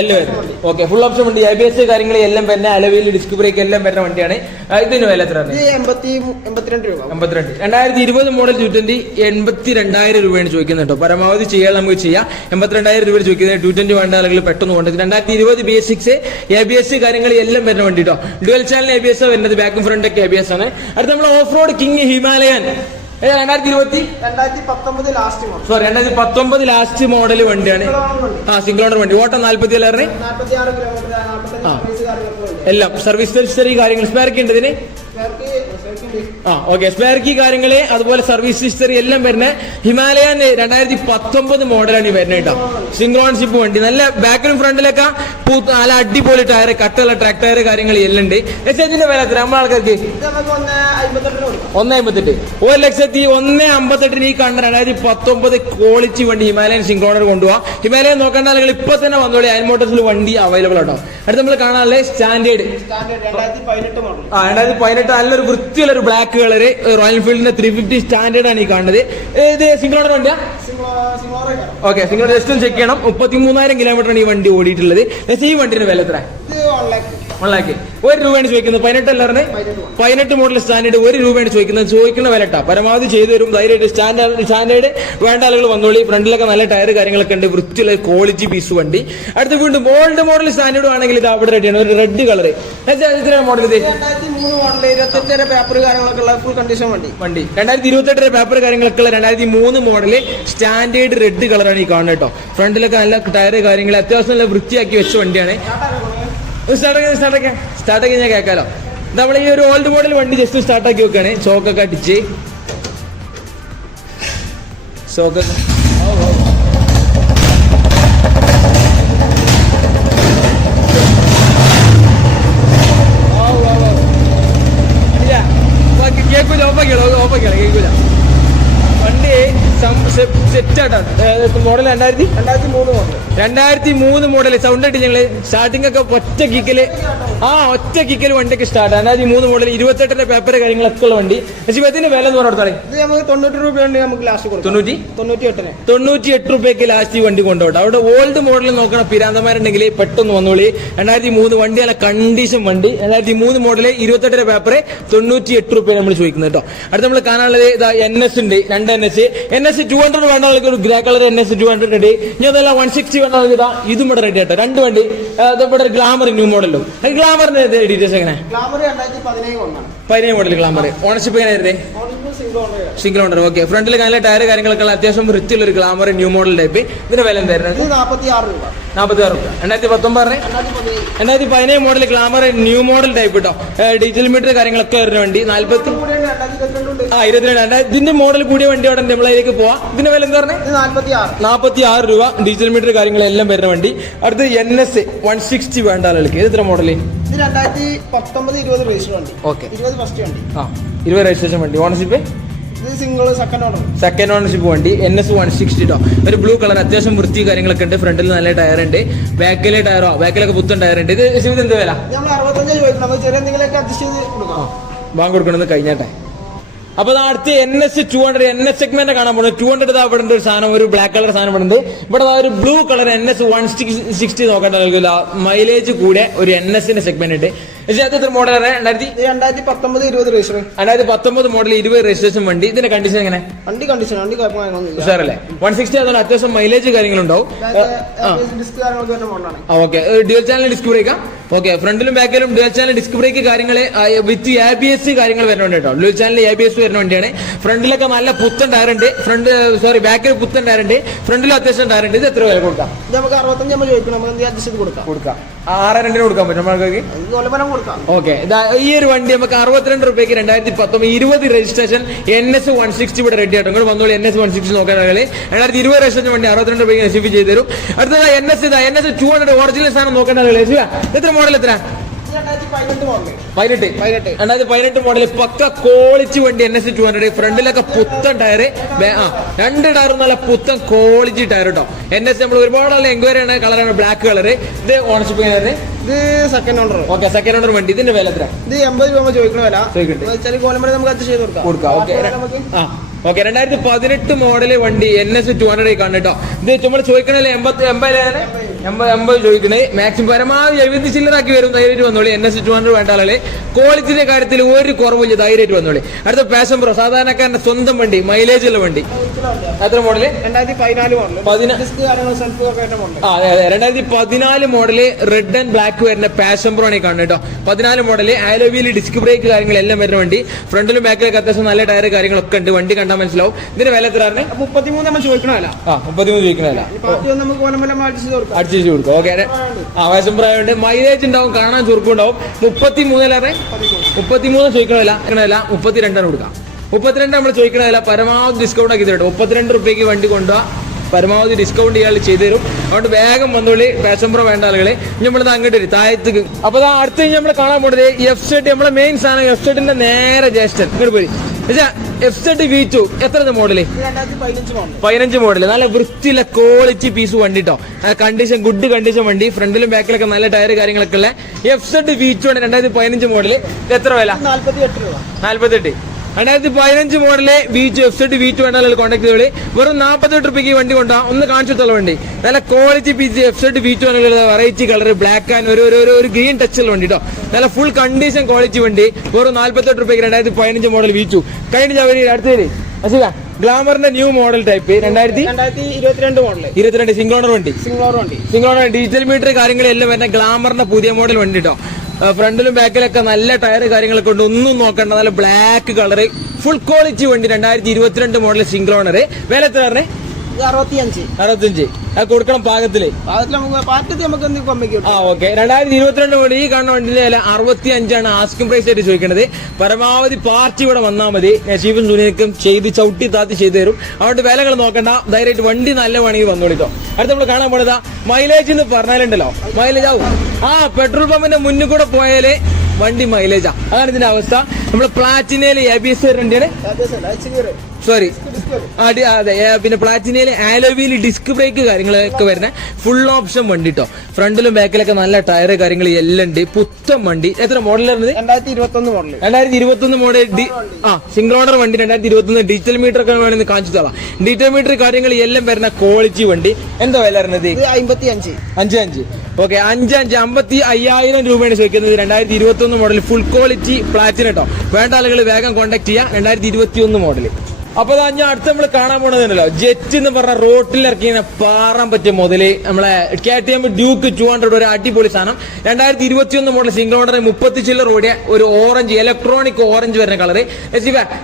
എല്ലാം വരും. ഓക്കെ ഫുൾ ഓപ്ഷൻ വണ്ടി. ABS കാര്യങ്ങൾ എല്ലാം വരുന്ന അലവിൽ ഡിസ്ക് ബ്രേക്ക് എല്ലാം വരുന്ന വണ്ടിയാണ്. ഇതിന് വില എത്ര? 82 രൂപ. 82 2020 മോഡൽ 220 82,000 രൂപയാണ് ചോദിക്കുന്നത് കേട്ടോ. പരമാവധി ചെയ്യാൻ നമുക്ക് ചെയ്യാം. 82,000 രൂപ ചോദിക്കുന്നത്. 220 വേണ്ട ആളുകൾ പെട്ടെന്ന് കൊണ്ട് 2020 BS6 ABS കാര്യങ്ങൾ എല്ലാം വരുന്ന വണ്ടി കേട്ടോ. ഡുവൽ ചാനൽ ABS വരുന്നത്. ബാക്കും ഫ്രണ്ട് ഒക്കെ ABS ആണ്. അടുത്ത നമ്മൾ off road king Himalayan 2019 last model. Sorry 2019 last model വണ്ടിയാണ്. സിംഗിൾ ഓണർ വണ്ടി. ഓട്ടം 44 46 കിലോമീറ്റർ. എല്ലാം സർവീസ് ഹിസ്റ്ററി കാര്യങ്ങൾ സ്പെയർ ഉണ്ട് ഇതിന്. ഓക്കെ സ്പെയർ കീ കാര്യങ്ങള് അതുപോലെ സർവീസ് ഹിസ്റ്ററി എല്ലാം വരുന്ന ഹിമാലയൻ 2019 മോഡലാണ് ഈ വരുന്നത് കേട്ടോ. സിംഗിൾ ഓൺഷിപ്പ് വണ്ടി. നല്ല ബാക്കിലും ഫ്രണ്ടിലൊക്കെ നല്ല അടിപൊളി ടയർ, കട്ടുള്ള ട്രാക്ക് ടയർ കാര്യങ്ങൾ എല്ലാം ഉണ്ട്. ഇതിന്റെ വില എത്ര നമ്മളെ ആൾക്കാർക്ക്? 1,58 1,58 ഈ കാണുന്ന 2019 ക്വാളിറ്റി വണ്ടി ഹിമാലയൻ സിംഗിൾ ഓണർ കൊണ്ടുപോകാം. ഹിമാലയൻ നോക്കേണ്ട ആളുകൾ ഇപ്പൊ തന്നെ വന്നോളി. അയൺ മോട്ടോഴ്സിൽ വണ്ടി അവൈലബിൾ ആട്ടോ. അടുത്ത് നമ്മൾ കാണാനുള്ള സ്റ്റാൻഡേർഡ് 2018 മോഡൽ. 2018 നല്ലൊരു വൃത്തിയുള്ള ഒരു ബ്ലാക്ക് കളറ് റോയൽ എൻഫീൽഡിന്റെ 350 സ്റ്റാൻഡേർഡ് ആണ് ഈ കാണുന്നത്. ഇത് സിംഗിൾ ഓണർ വണ്ടിയാ. ഓക്കെ സിംഗിൾ ജസ്റ്റ് ചെക്ക് ചെയ്യണം. 33,000 കിലോമീറ്റർ ആണ് ഈ വണ്ടി ഓടിയിട്ടുള്ളത്. ഈ വണ്ടിന്റെ വില എത്ര? 1 lakh. 1 രൂപയാണ് ചോദിക്കുന്നത്. 18 അല്ലാതെ 18 മോഡൽ സ്റ്റാൻഡേർഡ് 1 രൂപയാണ് ചോദിക്കുന്നത്. ചോദിക്കുന്ന വില ട്ടാ. പരമാവധി ചെയ്തു തരും. ധൈര്യമായിട്ട് സ്റ്റാൻഡേർഡ് വേണ്ട ആളുകൾ വന്നോളി. ഫ്രണ്ടിലൊക്കെ നല്ല ടയർ കാര്യങ്ങളൊക്കെ ഉണ്ട്. വൃത്തിയുള്ള ക്വാളിറ്റി പീസ് വണ്ടി. അടുത്ത് വീണ്ടും ഓൾഡ് മോഡൽ സ്റ്റാൻഡേർഡ് ആണെങ്കിൽ ഇത് അവിടെ റെഡിയാണ്. ഒരു റെഡ് കളർ. എത്ര മോഡൽ ഇത്? 2003 മോഡൽ. 28 പേപ്പർ കാര്യങ്ങളൊക്കെ ഉള്ള ഫുൾ കണ്ടീഷൻ വണ്ടി. 2028 പേപ്പർ കാര്യങ്ങളൊക്കെ ഉള്ള 2003 മോഡല് സ്റ്റാൻഡേർഡ് റെഡ് കളറാണ് ഈ കാണുന്നത് കേട്ടോ. ഫ്രണ്ടിലൊക്കെ നല്ല ടയർ കാര്യങ്ങൾ അത്യാവശ്യം നല്ല വൃത്തിയാക്കി വെച്ച വണ്ടിയാണ്. സ്റ്റാർട്ടാക്കി ഞാൻ കേൾക്കാലോ. നമ്മൾ ഈ ഒരു ഓൾഡ് മോഡൽ വണ്ടി ജസ്റ്റ് സ്റ്റാർട്ടാക്കി വെക്കാണ്. ഷോക്കൊക്കെ അടിച്ച് കേൾക്കൂല. ഓപ്പാക്കിയാലോ കേൾക്കൂല. വണ്ടി സെറ്റായിട്ടാണ്. Model 2003 model. സൗണ്ട് ആയിട്ട് ഞങ്ങള് സ്റ്റാർട്ടിംഗ് ഒക്കെ ഒറ്റ കിക്കല് വണ്ടിയൊക്കെ സ്റ്റാർട്ട്. 2003 മോഡൽ 28 പേപ്പർ കാര്യങ്ങളൊക്കെ ഉള്ള വണ്ടി. പക്ഷേ ഇതിന്റെ വില എന്ന് പറഞ്ഞാൽ 90 രൂപയാണ് നമുക്ക് ലാസ്റ്റ് കൊടുക്കും. 98 രൂപയ്ക്ക് ലാസ്റ്റ് ഈ വണ്ടി കൊണ്ടുപോട്ടെ. അവിടെ ഓൾഡ് മോഡൽ നോക്കണം പിരാന്തമാരുണ്ടെങ്കിൽ പെട്ടെന്ന് വന്നോളി. 2003 വണ്ടി നല്ല കണ്ടീഷൻ വണ്ടി. 2003 മോഡൽ 28 പേപ്പർ 98 രൂപ നമ്മൾ ചോദിക്കുന്നത് കേട്ടോ. അടുത്ത് നമ്മൾ കാണാനുള്ളത് ഇതാ NS ഉണ്ട്. 2 NS 200 വേണ്ട ആൾക്ക് ഒരു ഗ്രേ കളർ NS 200 റെഡി. ഇനി അതല്ല 160 വേണ്ട ആൾക്ക് ഇതാ ഇതും ഇവിടെ റെഡി ആട്ടോ. 2 വണ്ടി. ഇവിടെ ഗ്ലാമർ ന്യൂ മോഡലും. ഗ്ലാമറിന്റെ ഡീറ്റെയിൽസ് എങ്ങനെ? 17 മോഡൽ ഗ്ലാമർ. ഓണർഷിപ്പ് എങ്ങനെ വരുന്നത്? Single owner. ഓക്കെ ഫ്രണ്ടിൽ നല്ല ടയർ കാര്യങ്ങളൊക്കെ അത്യാവശ്യം വൃത്തിയുള്ള ഒരു ഗ്ലാമർ ന്യൂ മോഡൽ ടൈപ്പ്. ഇതിന്റെ വില എന്തായിരുന്നു? 46 രൂപ. 2019 2017 model glamour new model type കേട്ടോ. ഡീസൽ മീറ്റർ കാര്യങ്ങളൊക്കെ വരുന്ന വണ്ടി. 40 22 ഇതിന്റെ മോഡൽ കൂടിയ വണ്ടി അവിടെ നമ്മളതിലേക്ക് പോവാം. ഇതിന്റെ വില എന്താ പറഞ്ഞത്? 46 രൂപ. ഡീസൽ മീറ്റർ കാര്യങ്ങളെല്ലാം വരുന്ന വണ്ടി. അടുത്ത് NS 160 വേണ്ട ആളുകൾക്ക്. ഇത് എത്ര മോഡല്? 2019-20 രജിസ്റ്റർ വണ്ടി. ഓക്കെ 20 ഫസ്റ്റ് വണ്ടി. 20 രജിസ്ട്രേഷൻ വണ്ടി. ഓണർഷിപ്പ് സിംഗിൾ സെക്കൻഡ് ഓണർഷിപ്പ് വണ്ടി. NS 160 കേട്ടോ. ഒരു ബ്ലൂ കളർ അത്യാവശ്യം വൃത്തി കാര്യങ്ങളൊക്കെ ഉണ്ട്. ഫ്രണ്ടിൽ നല്ല ടയർ ഉണ്ട്. ബാക്കിലൊക്കെ പുത്തൻ ടയർ ഉണ്ട്. ഇത് എന്ത് വില? ബാങ്ക് കൊടുക്കണമെന്ന് കഴിഞ്ഞാട്ടെ. അപ്പൊ അടുത്ത് NS 200 NS സെഗ്മെന്റ് കാണാൻ പോകുന്നത്. 200 അവിടെ ഒരു സാധനം, ഒരു ബ്ലാക്ക് കളർ സാധനം ഇവിടെ ഉണ്ട്. ഇവിടെ ഒരു ബ്ലൂ കളർ NS 160 നോക്കേണ്ട ആൾക്കില്ല. മൈലേജ് കൂടെ ഒരു NS-ന്റെ സെഗ്മെന്റ് ഉണ്ട്. എത്ര മോഡലാണ്? 2019-20 രജിസ്റ്റർ. 2019 മോഡൽ 20 രജിസ്ട്രേഷൻ വണ്ടി. ഇതിന്റെ കണ്ടീഷൻ എങ്ങനെ? വണ്ടി കണ്ടീഷൻ ഉഷാറല്ലേ? 160 അതുകൊണ്ട് അത്യാവശ്യം മൈലേജ് കാര്യങ്ങളുണ്ടാവും. ഓക്കെ ഡ്യുവൽ ചാനൽ ഡിസ്ക് ബ്രേക്കാ. ഓക്കെ ഫ്രണ്ടിലും ബാക്കിലും ഡ്യുവൽ ചാനൽ ഡിസ്ക് ബ്രേക്ക് കാര്യങ്ങള് വിത്ത് ABS കാര്യങ്ങൾ വരുന്നുണ്ട് കേട്ടോ. ഡ്യുവൽ ചാനൽ ABS വരുന്ന വണ്ടിയാണ്. ഫ്രണ്ടിലൊക്കെ നല്ല പുത്തൻ ടയർ ഉണ്ട്. ബാക്കിൽ പുത്തൻ ടയർ ഉണ്ട്. ഫ്രണ്ടിലും അത്യാവശ്യം ടയർ ഉണ്ട്. ഇത് എത്ര വില കൊടുക്കാം? നമുക്ക് 65 ചോദിക്കണം. നമുക്ക് അഡ്ജസ്റ്റ് കൊടുക്കാം. 6.2 കൊടുക്കാൻ പറ്റും നമ്മൾക്ക്. ഓക്കെ, ഈ ഒരു വണ്ടി നമുക്ക് 62 രൂപയ്ക്ക് 2019 20 രജിസ്ട്രേഷൻ NS 160 ഇവിടെ റെഡി ആയിട്ട് നിങ്ങൾ വന്നോളൂ. NS 160 നോക്കാനാണെങ്കിൽ 2020 രജിസ്ട്രേഷൻ വണ്ടി 62 രൂപയ്ക്ക് റിസീവ് ചെയ്ത് തരും. അടുത്തത് NS 200 ഒറിജിനൽ സാധനം നോക്കാനാണെങ്കിൽ എത്ര മോഡൽ എത്ര 2018 മോഡൽ പക്ക ക്വാളിറ്റി വണ്ടി NS 200. ഫ്രണ്ടിലൊക്കെ പുത്തൻ ടയറ്, 2 ടയറും നല്ല പുത്തൻ ക്വാളിറ്റി ടയർ കേട്ടോ. NS നമ്മൾ ഒരുപാട് എൻക്വയറി ആണ്, കളറാണ് ബ്ലാക്ക് കളറ്. ഇത് ഓണർഷിപ്പ് ഇത് second owner. Okay, second owner വണ്ടി. ഇതിന്റെ വില എത്ര? ഇത് 80 രൂപ ചോദിക്കണ വില നമുക്ക് അത് ചെയ്ത് കൊടുക്കാം. ഓക്കെ, 2018 മോഡല് വണ്ടി NS 200 കാണും കേട്ടോ. ഇത് നമ്മൾ ചോദിക്കണല്ലേ 80 ചോദിക്കണേ. മാക്സിമം പരമാവധി 70 ചില്ലറാക്കി വരും. ധൈര്യമായിട്ട് വന്നോളി. NS 200 വേണ്ട ആളെ ക്വാളിറ്റിയുടെ കാര്യത്തിൽ ഒരു കുറവില്ല, ധൈര്യമായിട്ട് വന്നോളി. അടുത്ത പാഷൻ പ്രോ, സാധാരണക്കാരന്റെ സ്വന്തം വണ്ടി, മൈലേജ് ഉള്ള വണ്ടി. എത്ര model? 2014 model. 2014 model red and black വരുന്ന പാഷൻ പ്രോ ആണ് കാണുന്നത് കേട്ടോ. 14 മോഡല് ആലോവിയിൽ ഡിസ്ക് ബ്രേക്ക് കാര്യങ്ങളെല്ലാം വരുന്ന വണ്ടി. ഫ്രണ്ടിലും ബാക്കിലൊക്കെ അത്യാവശ്യം നല്ല ടയർ കാര്യങ്ങളൊക്കെ ഉണ്ട്. വണ്ടി കണ്ടാൽ മനസ്സിലാവും. ഇതിന്റെ വില എത്ര? 33 നമ്മൾ ചോദിക്കണമല്ല. 33 ചോദിക്കണല്ല, അഡ്ജസ്റ്റ് കൊടുക്കും. ഓക്കെ, പാഷൻ പ്രോ ആയതുകൊണ്ട് മൈലേജ് ഉണ്ടാവും, കാണാൻ ചുരുക്കുണ്ടാവും. 33 ചോദിക്കണമല്ല, 32 കൊടുക്കാം. 32 നമ്മൾ ചോദിക്കണമല്ല, പരമാവധി ഡിസ്കൗണ്ട് ആക്കി തരും. 32 രൂപയ്ക്ക് വണ്ടി കൊണ്ടുപോകാം, പരമാവധി ഡിസ്കൗണ്ട് ഇയാൾ ചെയ്തു തരും. അതുകൊണ്ട് വേഗം വന്നോളി. പാഷൻ പ്രോ വേണ്ട ആളുകളെ നമ്മളിത് അങ്ങോട്ട് വരും താഴത്തേക്ക്. അപ്പൊ അടുത്ത് നമ്മൾ കാണാൻ പോകുന്നത് FZ. നമ്മളെ മെയിൻ സാധനം FZന്റെ നേരെ ജ്യേഷ്ഠൻ ഇങ്ങോട്ട് പോയി. FZ V2 എത്ര മോഡല്? 15 മോഡല്. നല്ല വൃത്തിയില്ല ക്വാളിറ്റി പീസ് വണ്ടി കേട്ടോ. കണ്ടീഷൻ ഗുഡ് കണ്ടീഷൻ വണ്ടി. ഫ്രണ്ടിലും ബാക്കിലൊക്കെ നല്ല ടയർ കാര്യങ്ങളൊക്കെ ഉള്ള FZ V2 ആണ്. 2015 മോഡല്. എത്ര വില? 48. 2015 മോഡല് FZ V2 വേണ്ട കോൺടാക്ട് ചെയ്തോളി. വെറും 48 രൂപയ്ക്ക് വണ്ടി കൊണ്ടുപോകാം. ഒന്ന് കാണിച്ചിട്ടുള്ള വണ്ടി, നല്ല quality piece FZ V2 variety colour, black and ഒരു ഗ്രീൻ ടച്ച് ഉള്ള വണ്ടി കേട്ടോ. നല്ല ഫുൾ കണ്ടീഷൻ ക്വാളിറ്റി വണ്ടി. വെറും 48 രൂപയ്ക്ക് 2015 മോഡൽ V2. കഴിഞ്ഞ അടുത്തത് ഗ്ലാമറിന്റെ new model type 2022 model. 22 single owner വണ്ടി. ഡീസൽ മീറ്റർ കാര്യങ്ങളെല്ലാം വരുന്ന ഗ്ലാമറിന്റെ പുതിയ മോഡൽ വണ്ടി കേട്ടോ. ഫ്രണ്ടിലും ബാക്കിലൊക്കെ നല്ല ടയർ കാര്യങ്ങളൊക്കെ ഉണ്ട്. ഒന്നും നോക്കണ്ട, നല്ല ബ്ലാക്ക് കളർ ഫുൾ ക്വാളിറ്റി വണ്ടി. 2022 മോഡൽ സിംഗിൾ ഓണർ. വില എത്ര പറഞ്ഞേ? 65. അത് കൊടുക്കണം പാകത്തില്. ഓക്കെ, 2022 മോഡൽ ഈ കാണുന്ന വണ്ടിന്റെ വില 65 ആസ്കിംഗ് പ്രൈസ് ആയിട്ട് ചോദിക്കുന്നത്. പരമാവധി പാർട്ടി ഇവിടെ വന്നാൽ മതി. നസീബും സുനിക്കും ചെയ്ത് ചവിട്ടി താത്തി ചെയ്തു തരും. അതുകൊണ്ട് വിലകൾ നോക്കണ്ട, ധൈര്യമായിട്ട് വണ്ടി നല്ല വേണമെങ്കിൽ വന്നോളിട്ടോ. അടുത്ത് നമ്മൾ കാണാൻ പോണതാ മൈലേജ് എന്ന് പറഞ്ഞാലുണ്ടല്ലോ, മൈലേജ് ആവും. പെട്രോൾ പമ്പിന്റെ മുന്നിൽ കൂടെ പോയാല് വണ്ടി മൈലേജാ. അതാണ് ഇതിന്റെ അവസ്ഥ. നമ്മള് പ്ലാറ്റിനയില് ABS വണ്ടിയാണ്, സോറി അതെ. പിന്നെ പ്ലാറ്റിനയില് ആലോവിയിൽ ഡിസ്ക് ബ്രേക്ക് കാര്യങ്ങളൊക്കെ വരുന്ന ഫുൾ ഓപ്ഷൻ വണ്ടി കേട്ടോ. ഫ്രണ്ടിലും ബാക്കിലൊക്കെ നല്ല ടയർ കാര്യങ്ങൾ എല്ലാം ഉണ്ട്. പുത്തൻ വണ്ടി. എത്ര മോഡലായിരുന്നത്? 2021 മോഡൽ. സിംഗിൾ ഓണർ വണ്ടി. 2021 ഡിജിറ്റൽ മീറ്റർ ഒക്കെ വേണമെന്ന് കാണിച്ചു തരാം. ഡിജിറ്റൽ മീറ്റർ കാര്യങ്ങൾ എല്ലാം വരുന്ന ക്വാളിറ്റി വണ്ടി. എന്താ വില വരുന്നത്? 55. ഓക്കെ, 55,000 രൂപയാണ് ചോദിക്കുന്നത്. 2021 മോഡൽ ഫുൾ ക്വാളിറ്റി പ്ലാറ്റിന കേട്ടോ. വേണ്ട ആളുകൾ വേഗം കോൺടാക്ട് ചെയ്യാം. 2021 മോഡൽ. അപ്പൊ ഞാൻ അടുത്ത് നമ്മൾ കാണാൻ പോണതല്ലോ ജെറ്റ് എന്ന് പറഞ്ഞ റോട്ടിൽ ഇറക്കി പാറാൻ പറ്റിയ മുതല് നമ്മളെ KTM ഡ്യൂക്ക് 200 ഒരു അടിപൊളി സാധനം. 2021 മോഡൽ സിംഗിൾ ഓണർ 30 ചില്ലർ ഓടിയ ഒരു ഓറഞ്ച് ഇലക്ട്രോണിക് ഓറഞ്ച് വരുന്ന കളറ്.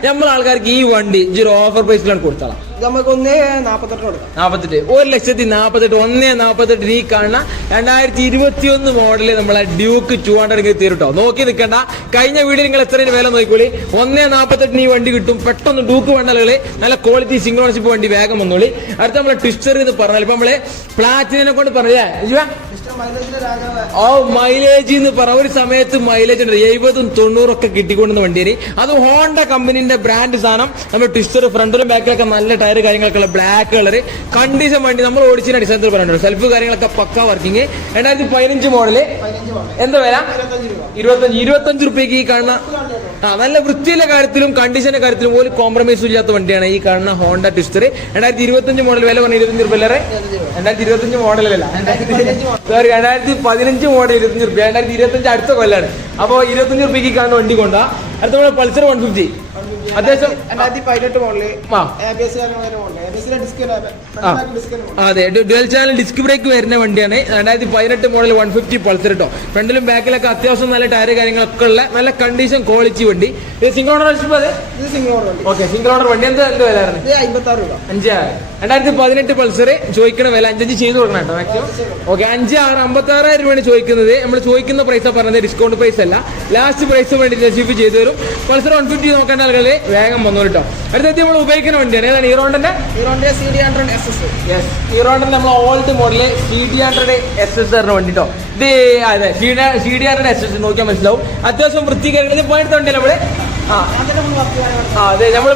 നമ്മൾ ആൾക്കാർക്ക് ഈ വണ്ടി ഒരു ഓഫർ പ്രൈസിലാണ് കൊടുത്താളാം. നമുക്ക് 1,48 1,48,000 1,48 ഈ കാണുന്ന 2021 മോഡല് നമ്മളെ ഡ്യൂക്ക് 200 തീർട്ടോ. നോക്കി നിൽക്കണ്ട, കഴിഞ്ഞ വീഡിയോ നിങ്ങൾ എത്രയും വില നോക്കിക്കോളി. 1,48 ഈ വണ്ടി കിട്ടും. പെട്ടെന്ന് ഡ്യൂക്ക് വേണ്ടാളുകള് നല്ല ക്വാളിറ്റി സിംഗിൾ ഓണർഷിപ്പ് വണ്ടി വേഗം വന്നോളി. അടുത്ത നമ്മളെ ട്വിസ്റ്റർ എന്ന് പറഞ്ഞാൽ ഇപ്പൊ നമ്മള് പ്ലാറ്റിനെ കൊണ്ട് പറഞ്ഞേ മൈലേജ് എന്ന് പറ ഒരു സമയത്ത് മൈലേജ് ഉണ്ട് 70-90 ഒക്കെ കിട്ടിക്കൊണ്ടുന്ന വണ്ടിയാണ്. അത് ഹോണ്ട കമ്പനിന്റെ ബ്രാൻഡ് സാധനം. നമ്മൾ ട്വിസ്റ്റർ ഫ്രണ്ടിലും ബാക്കിലൊക്കെ നല്ല ടയർ കാര്യങ്ങളൊക്കെ ഉള്ള ബ്ലാക്ക് കളർ കണ്ടീഷൻ വണ്ടി. നമ്മൾ ഓടിച്ചതിന്റെ അടിസ്ഥാനത്തിൽ പറയുന്നുണ്ട്. സെൽഫ് കാര്യങ്ങളൊക്കെ പക്ക വർക്കിംഗ്. 2015 മോഡല്. എന്താ വില? 25 രൂപയ്ക്ക് ഈ കാണുന്ന നല്ല വൃത്തിയിലെ കാര്യത്തിലും കണ്ടീഷന്റെ കാര്യത്തിലും പോലും കോംപ്രമൈസ് ഇല്ലാത്ത വണ്ടിയാണ് ഈ കാണുന്ന ഹോണ്ട ട്വിസ്റ്റർ. 2025 മോഡൽ വില പറഞ്ഞ 25 രൂപ. 2025 മോഡലല്ല, 2015 മോഡൽ 25 രൂപ. 2025 അടുത്ത കൊല്ലാണ്. അപ്പൊ 25 രൂപയ്ക്ക് കാണുന്ന വണ്ടി കൊണ്ടാ. അടുത്ത പൾസർ 150 അത്യാവശ്യം 2018 മോഡല് ആ ABS മോഡല് ABSലെ ഡിസ്ക് അതെ ഡുവൽ ചാനൽ ഡിസ്ക് ബ്രേക്ക് വരുന്ന വണ്ടിയാണ് 2018 മോഡൽ 150 പൾസർ കേട്ടോ. ഫ്രണ്ടിലും ബാക്കിലൊക്കെ അത്യാവശ്യം നല്ല ടയർ കാര്യങ്ങളൊക്കെ ഉള്ള നല്ല കണ്ടീഷൻ ക്വാളിറ്റി വണ്ടി. ഇത് സിംഗിൾ ഓണർ ഇത് സിംഗിൾ ഓണർ വണ്ടി. ഓക്കെ സിംഗിൾ ഓണർ വണ്ടി എന്ത് വില ആണ്? ഇത് 56 രൂപ. 5,000 2018 പൾസർ ചോദിക്കുന്ന വില 5,500 ചെയ്ത് കൊടുക്കണം കേട്ടോ മാക്സിമം. ഓക്കെ 5,600 56,000 രൂപയാണ് ചോദിക്കുന്നത്. നമ്മൾ ചോദിക്കുന്ന പ്രൈസാണ് പറഞ്ഞത്, ഡിസ്കൗണ്ട് പ്രൈസ് അല്ല. ലാസ്റ്റ് പ്രൈസ് വേണ്ടി രസീവ് ചെയ്തു തരും. പൾസർ 150 നോക്കേണ്ട ആളുകളെ വേഗം വന്നു കേട്ടോ. അടുത്തത് നമ്മൾ ഉപയോഗിക്കുന്ന വണ്ടിയാണ്. ഏതാണ്? ഹീറോന്റെ CD100 SS. ഹീറോന്റെ നമ്മൾ ഓൾഡ് മോഡല് CD100 SS വണ്ടി കേട്ടോ. ഇത് അതെ CD100 SS നോക്കിയാൽ മനസ്സിലാവും. അത്യാവശ്യം വൃത്തികരങ്ങൾ പോയിട്ട് വണ്ടിയല്ലേ നമ്മള്. അതെ നമ്മൾ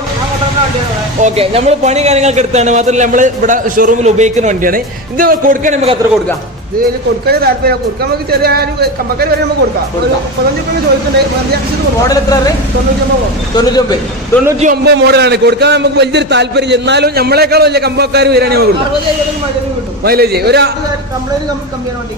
ഓക്കെ നമ്മൾ പണി കാര്യങ്ങളൊക്കെ എടുത്താണ്. മാത്രമല്ല നമ്മൾ ഇവിടെ ഷോറൂമിൽ ഉപയോഗിക്കുന്ന വണ്ടിയാണ്. ഇത് കൊടുക്കാൻ നമുക്ക് അത്ര കൊടുക്കാം. ഇത് കൊടുക്കാൻ താല്പര്യം കൊടുക്കാൻ നമുക്ക് ചെറിയ കമ്പക്കാർ വരെ നമുക്ക് കൊടുക്കാം. 15 ചോദിക്കുന്നുണ്ട്. മോഡൽ എത്ര? 99 മോഡലാണ്. കൊടുക്കാൻ നമുക്ക് വലിയൊരു താല്പര്യം. എന്നാലും നമ്മളെക്കാൾ വലിയ കമ്പക്കാർ വരികയാണെങ്കിൽ നമുക്ക് കൊടുക്കാം. മൈലേജ് ഒരു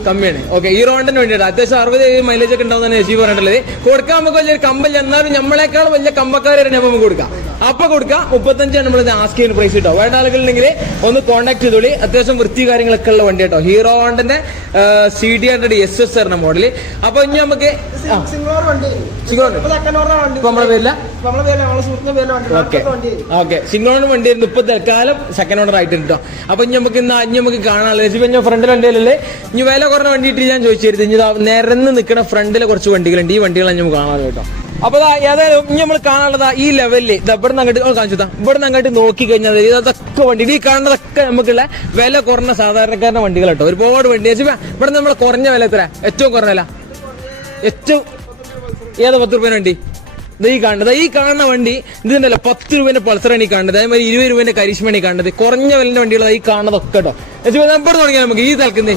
കമ്മിയാണ്. ഓക്കെ ഹീറോണ്ടിന് വേണ്ടിയിട്ട് അത്യാവശ്യം 60 മൈലേജ് ഒക്കെ ഉണ്ടാവുന്ന എസ് പറഞ്ഞിട്ടുള്ളത്. കൊടുക്കാൻ നമുക്ക് വലിയൊരു കമ്പല്ല. എന്നാലും നമ്മളെക്കാൾ വലിയ കമ്പക്കാർ വരികയാണെങ്കിൽ നമുക്ക് കൊടുക്കാം. അപ്പൊ കൊടുക്കാം. 35 നമ്മൾ ആസ്ക് ചെയ്യുന്ന പ്രൈസ് കിട്ടോ. വേണ്ട ആളുകളുണ്ടെങ്കിൽ ഒന്ന് കോൺടാക്ട് ചെയ്തോളി. അത്യാവശ്യം വൃത്തി കാര്യങ്ങളൊക്കെ ഉള്ള വണ്ടി കേട്ടോ. ഹീറോ ഹോണ്ടന്റെ CD100 SS എന്ന മോഡല്. അപ്പൊ ഇനി നമുക്ക് നമ്മളെ പേരില്ല ഓക്കെ സിംഗിൾ ഓണർ വണ്ടി ആയിരുന്നു. ഇപ്പൊ തൽക്കാലം സെക്കൻഡ് ഓണർ ആയിട്ടുണ്ട് കേട്ടോ. അപ്പൊ ഇനി നമുക്ക് കാണാനുള്ള ഫ്രണ്ടിൽ വണ്ടിയിലല്ലേ ഇനി വില കുറഞ്ഞ വണ്ടി ഇട്ട് ഞാൻ ചോദിച്ചിരുന്നു. ഇനി നിരന്ന് നിൽക്കുന്ന ഫ്രണ്ടിലെ കുറച്ച് വണ്ടികളുണ്ട്. ഈ വണ്ടികളാണ് നമുക്ക് കാണാതെ കേട്ടോ. അപ്പൊ ഏതായാലും ഇനി നമ്മൾ കാണാനുള്ളത് ഈ ലെവലില് ഇവിടെ നിന്ന് അങ്ങോട്ട് കാണിച്ചു ഇവിടെ നിന്ന് അങ്ങോട്ട് നോക്കി കഴിഞ്ഞാൽ ഇതൊക്കെ വണ്ടി ഈ കാണുന്നതൊക്കെ നമുക്കുള്ള വില കുറഞ്ഞ സാധാരണക്കാരുടെ വണ്ടികൾ കേട്ടോ. ഒരുപാട് വണ്ടി ഇവിടെ നമ്മളെ കുറഞ്ഞ വില എത്ര? ഏറ്റവും കുറഞ്ഞ വില ഏറ്റവും ഏതാ? 10 രൂപ വണ്ടി. ഈ കാണുന്ന വണ്ടി ഇതുണ്ടല്ലോ 10 രൂപേന്റെ പൾസറാണ് ഈ കാണുന്നത്. അതേമാതിരി 20 രൂപേന്റെ കരിഷ്മയാണ് ഈ കാണുന്നത്. കുറഞ്ഞ വിലന്റെ വണ്ടികളാണ് ഈ കാണുന്നതൊക്കെ കേട്ടോ. ഇവിടെ തുടങ്ങിയാൽ നമുക്ക് ഈ തലക്കുന്നേ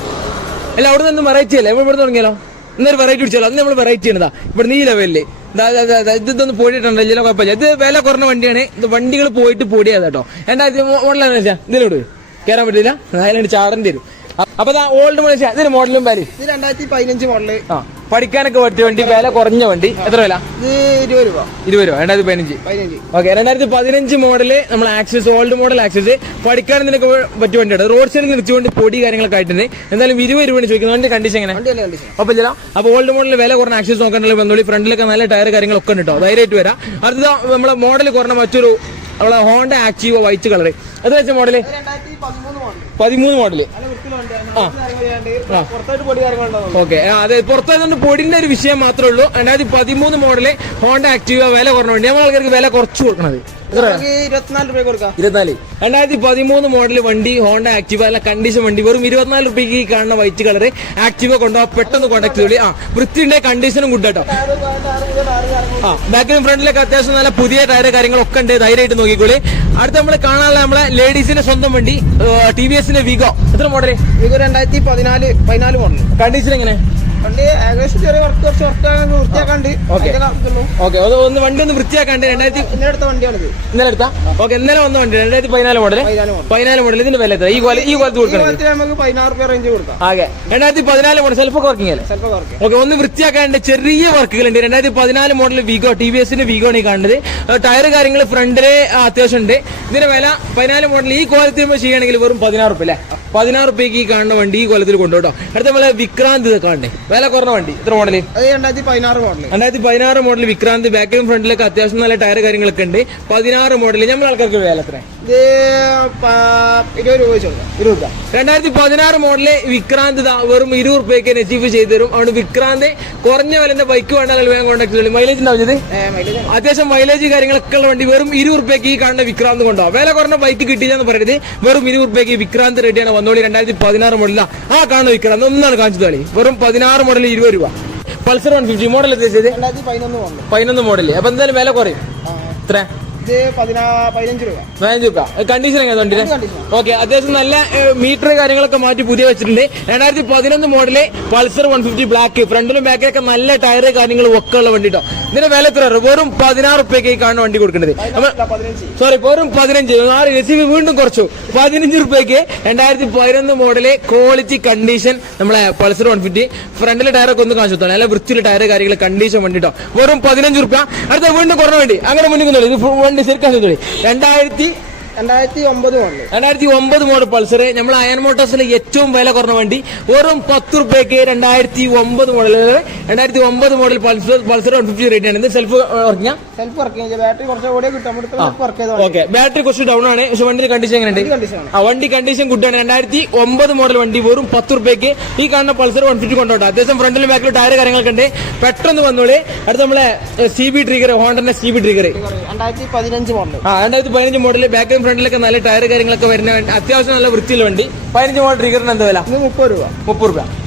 അല്ല അവിടെ നിന്ന് വെറൈറ്റി അല്ലേ. ഇവിടെ തുടങ്ങിയാലോ എന്നൊരു വെറൈറ്റി പിടിച്ചാലോ. അത് നമ്മൾ വെറൈറ്റി ആണ്. ഇവിടെ ഈ ലെവലില് ഇതൊന്ന് പോയിട്ടുണ്ടല്ലോ. ഇതിലെ കുഴപ്പമില്ല. ഇത് വില കുറഞ്ഞ വണ്ടിയാണ്. ഇത് വണ്ടികൾ പോയിട്ട് പൊടിയാ കേട്ടോ. എന്താ മോഡലാണ് വെച്ചാൽ ഇതിലോട്ട് കയറാൻ പറ്റില്ല. അതിലാണ് ചാടേണ്ടി വരും. അപ്പൊ ഓൾഡ് മോഡൽ ഇതിന് മോഡലും പേര് 2015 മോഡല്. പഠിക്കാനൊക്കെ പറ്റിയ വണ്ടി. വില കുറഞ്ഞ വണ്ടി. എത്ര വില? 20 രൂപ. 2015. ഓക്കെ 2015 മോഡല് നമ്മൾ ആക്സസ് ഓൾഡ് മോഡൽ ആക്സസ് പഠിക്കാൻ നിനക്ക് പറ്റിയ വണ്ടിയാണ്. റോഡ് സൈഡിൽ നിർത്തിക്കൊണ്ട് പൊടി കാര്യങ്ങളൊക്കെ ആയിട്ടുണ്ട്. എന്തായാലും 20 രൂപ ചോദിക്കുന്നത്. വണ്ടി കണ്ടീഷൻ എങ്ങനെ? അപ്പൊ ഓൾഡ് മോഡൽ വില കുറഞ്ഞ ആക്സസ് നോക്കാനുള്ള വന്നോളി. ഫ്രണ്ടിലൊക്കെ നല്ല ടയർ കാര്യങ്ങളൊക്കെ ഉണ്ട് കേട്ടോ. ധൈര്യമായിട്ട് വരാം. അടുത്ത നമ്മളെ മോഡൽ കുറഞ്ഞ മറ്റൊരു നമ്മളെ ഹോണ്ട ആക്റ്റീവ വൈറ്റ് കളറ്. അത് വെച്ച മോഡല് 13 മോഡല്. ഓക്കെ അതെ പുറത്തായതുകൊണ്ട് പൊടിന്റെ ഒരു വിഷയം മാത്രമേ ഉള്ളൂ. 2013 മോഡല് ഹോണ്ട ആക്റ്റീവ വില കുറഞ്ഞ വണ്ടി. നമ്മൾ ആൾക്കാർക്ക് വില കുറച്ച് കൊടുക്കണത് 24 രൂപ കൊടുക്കാം. 2013 മോഡൽ വണ്ടി ഹോണ്ട ആക്റ്റീവ അല്ല കണ്ടീഷൻ വണ്ടി. വെറും 24 രൂപയ്ക്ക് ഈ കാണുന്ന വൈറ്റ് കളർ ആക്റ്റീവ കൊണ്ടുപോകാം. പെട്ടെന്ന് കോൺടാക്ട് ചെയ്തോളി. വൃത്തിയുടെ കണ്ടീഷനും ഗുഡ് കേട്ടോ. ബാക്കിലും ഫ്രണ്ടിലൊക്കെ അത്യാവശ്യം നല്ല പുതിയ ടയർ കാര്യങ്ങളൊക്കെ ഉണ്ട്. ധൈര്യമായിട്ട് നോക്കിക്കോളി. അടുത്ത നമ്മൾ കാണാനുള്ള നമ്മളെ ലേഡീസിന്റെ സ്വന്തം വണ്ടി TVSന്റെ വിഗോ. എത്ര മോഡല്? വിഗോ 2014 മോഡൽ. കണ്ടീഷൻ എങ്ങനെ? ഏകദേശം ചെറിയ കുറച്ച് വൃത്തിയാക്കാണ്ട്. ഒന്ന് വണ്ടി ഒന്ന് വൃത്തിയാക്കാണ്ട്. ഇന്നലെ എടുത്ത ഓക്കെ ഇന്നലെ വന്ന വണ്ടി 2014 മോഡൽ. 14 മോഡൽ. ഇതിന്റെ വില എത്ര? ഈ കോലത്ത് കൊടുക്കണം നമുക്ക് 16 രൂപ റേഞ്ച് കൊടുക്കാം. ആകെ 2014 മോഡൽ. സെൽഫ് വർക്കിംഗ് അല്ലേ? ഓക്കെ ഒന്ന് വൃത്തിയാക്കാണ്ട് ചെറിയ വർക്കുകളുണ്ട്. 2014 മോഡൽ വിഗോ TVSന്റെ വിഗോ ആണ് ഈ കാണുന്നത്. ടയർ കാര്യങ്ങൾ ഫ്രണ്ടില് അത്യാവശ്യം ഉണ്ട്. ഇതിന്റെ വില 14 മോഡൽ ഈ കോലത്തിൽ ചെയ്യുകയാണെങ്കിൽ വെറും 16 രൂപ അല്ലേ? 16 രൂപയ്ക്ക് ഈ കാണുന്ന വണ്ടി ഈ കൊല്ലത്തിൽ കൊണ്ടുപോട്ടോ. അടുത്ത നമ്മളെ വിക്രാന്ത് കാണണ്ടേ വില കുറഞ്ഞ വണ്ടി. എത്ര മോഡല്? 2016 മോഡൽ വിക്രാന്ത്. ബാക്കിലും ഫ്രണ്ടിലൊക്കെ അത്യാവശ്യം നല്ല ടയർ കാര്യങ്ങളൊക്കെ ഉണ്ട്. 16 മോഡൽ. നമ്മൾ ആൾക്കാർക്ക് വില എത്ര? 20 രൂപ. 2016 മോഡല് വിക്രാന്ത് വെറും 20 രൂപയ്ക്ക് അച്ചീവ് ചെയ്തു തരും. അതുകൊണ്ട് വിക്രാന്ത് കുറഞ്ഞ വിലന്റെ ബൈക്ക് വേണ്ട വേഗം കോൺടാക്ട് ചെയ്യും. മൈലേജ് ഉണ്ടാവുന്നത് അത്യാവശ്യം മൈലേജ് കാര്യങ്ങളൊക്കെ ഉള്ള വണ്ടി. വെറും 20 രൂപയ്ക്ക് ഈ കാണുന്ന വിക്രാന്ത് കൊണ്ടുപോകാം. വില കുറഞ്ഞ ബൈക്ക് കിട്ടില്ലെന്ന് പറയരുത്. വെറും 20 രൂപയ്ക്ക് വിക്രാന്ത് റെഡിയാണ്. വന്നോളി. 2016 മോഡല ആ കാണുന്ന വിക്രാന്ത് ഒന്നാണ് കാണിച്ചു തോളി. വെറും 16 മോഡൽ 20 രൂപ. Pulsar 150 model 11 model. അപ്പൊ എന്തായാലും വില കുറയും. എത്ര? ഇത് 15 രൂപ. 15 രൂപ. കണ്ടീഷൻ എങ്ങനെ വണ്ടിയുടെ? ഓക്കെ, അത്യാവശ്യം നല്ല മീറ്റർ കാര്യങ്ങളൊക്കെ മാറ്റി പുതിയ വെച്ചിട്ടുണ്ട്. 2011 മോഡല് പൾസർ 150 ബ്ലാക്ക്, ഫ്രണ്ടിലും ബാക്കിലൊക്കെ നല്ല ടയറ് കാര്യങ്ങളും ഒക്കെ ഉള്ള വണ്ടി കേട്ടോ. ഇതിന്റെ വില എത്ര? വെറും 16 റുപ്യക്ക് കാണുന്ന വണ്ടി കൊടുക്കുന്നത്. സോറി, വെറും 15. റെസിപ്പി വീണ്ടും കുറച്ചു. 15 റുപ്യക്ക് 2011 മോഡല് ക്വാളിറ്റി കണ്ടീഷൻ നമ്മളെ പൾസർ 150. ഫ്രണ്ടിലെ ടയറൊക്കെ ഒന്ന് കാണിച്ചു കൊടുത്താണ്. നല്ല വൃത്തിയുള്ള ടയറ് കാര്യങ്ങൾ കണ്ടീഷൻ വണ്ടി കേട്ടോ. വെറും 15 റുപ്യ. അടുത്ത വീണ്ടും കുറഞ്ഞ വണ്ടി അങ്ങനെ മുന്നിൽ ഇത് വണ്ടി ശരിക്കും 2009 മോഡൽ പൾസർ നമ്മൾ അയൺ മോട്ടോഴ്സിലെ ഏറ്റവും വില കുറഞ്ഞ വണ്ടി. വെറും 10 റുപ്യക്ക് 2009 മോഡൽ പൾസർ 150 റേറ്റ് ആണ്. ഇത് സെൽഫ് വർക്കിംഗ്, ബാറ്ററി കുറച്ചുകൂടെ കിട്ടും. ഓക്കെ, ബാറ്ററി കുറച്ച് ഡൗൺ ആണ്, പക്ഷെ വണ്ടി കണ്ടീഷൻ എങ്ങനെയുണ്ട്? വണ്ടി കണ്ടീഷൻ ഗുഡാണ്. 2009 മോഡൽ വണ്ടി വെറും 10 റുപ്യക്ക് ഈ കാണുന്ന പൾസർ 150 കൊണ്ടോട്ടെ. അത്യാവശ്യം ഫ്രണ്ടിലും ബാക്കിലും ടയർ കാര്യങ്ങളൊക്കെ ഉണ്ട്. പെട്ടെന്ന് വന്നോളി. അടുത്ത നമ്മളെ CB ട്രിഗർ, ഹോണ്ടന്റെ CB ട്രിഗർ 2015 മോഡൽ. ബാക്കിലും ഫ്രണ്ടിലൊക്കെ നല്ല ടയർ കാര്യങ്ങളൊക്കെ വരുന്ന അത്യാവശ്യം നല്ല വൃത്തിയുള്ള വണ്ടി. 15 മോഡൽ ട്രിഗറിന് എന്താ വില? 30 രൂപ.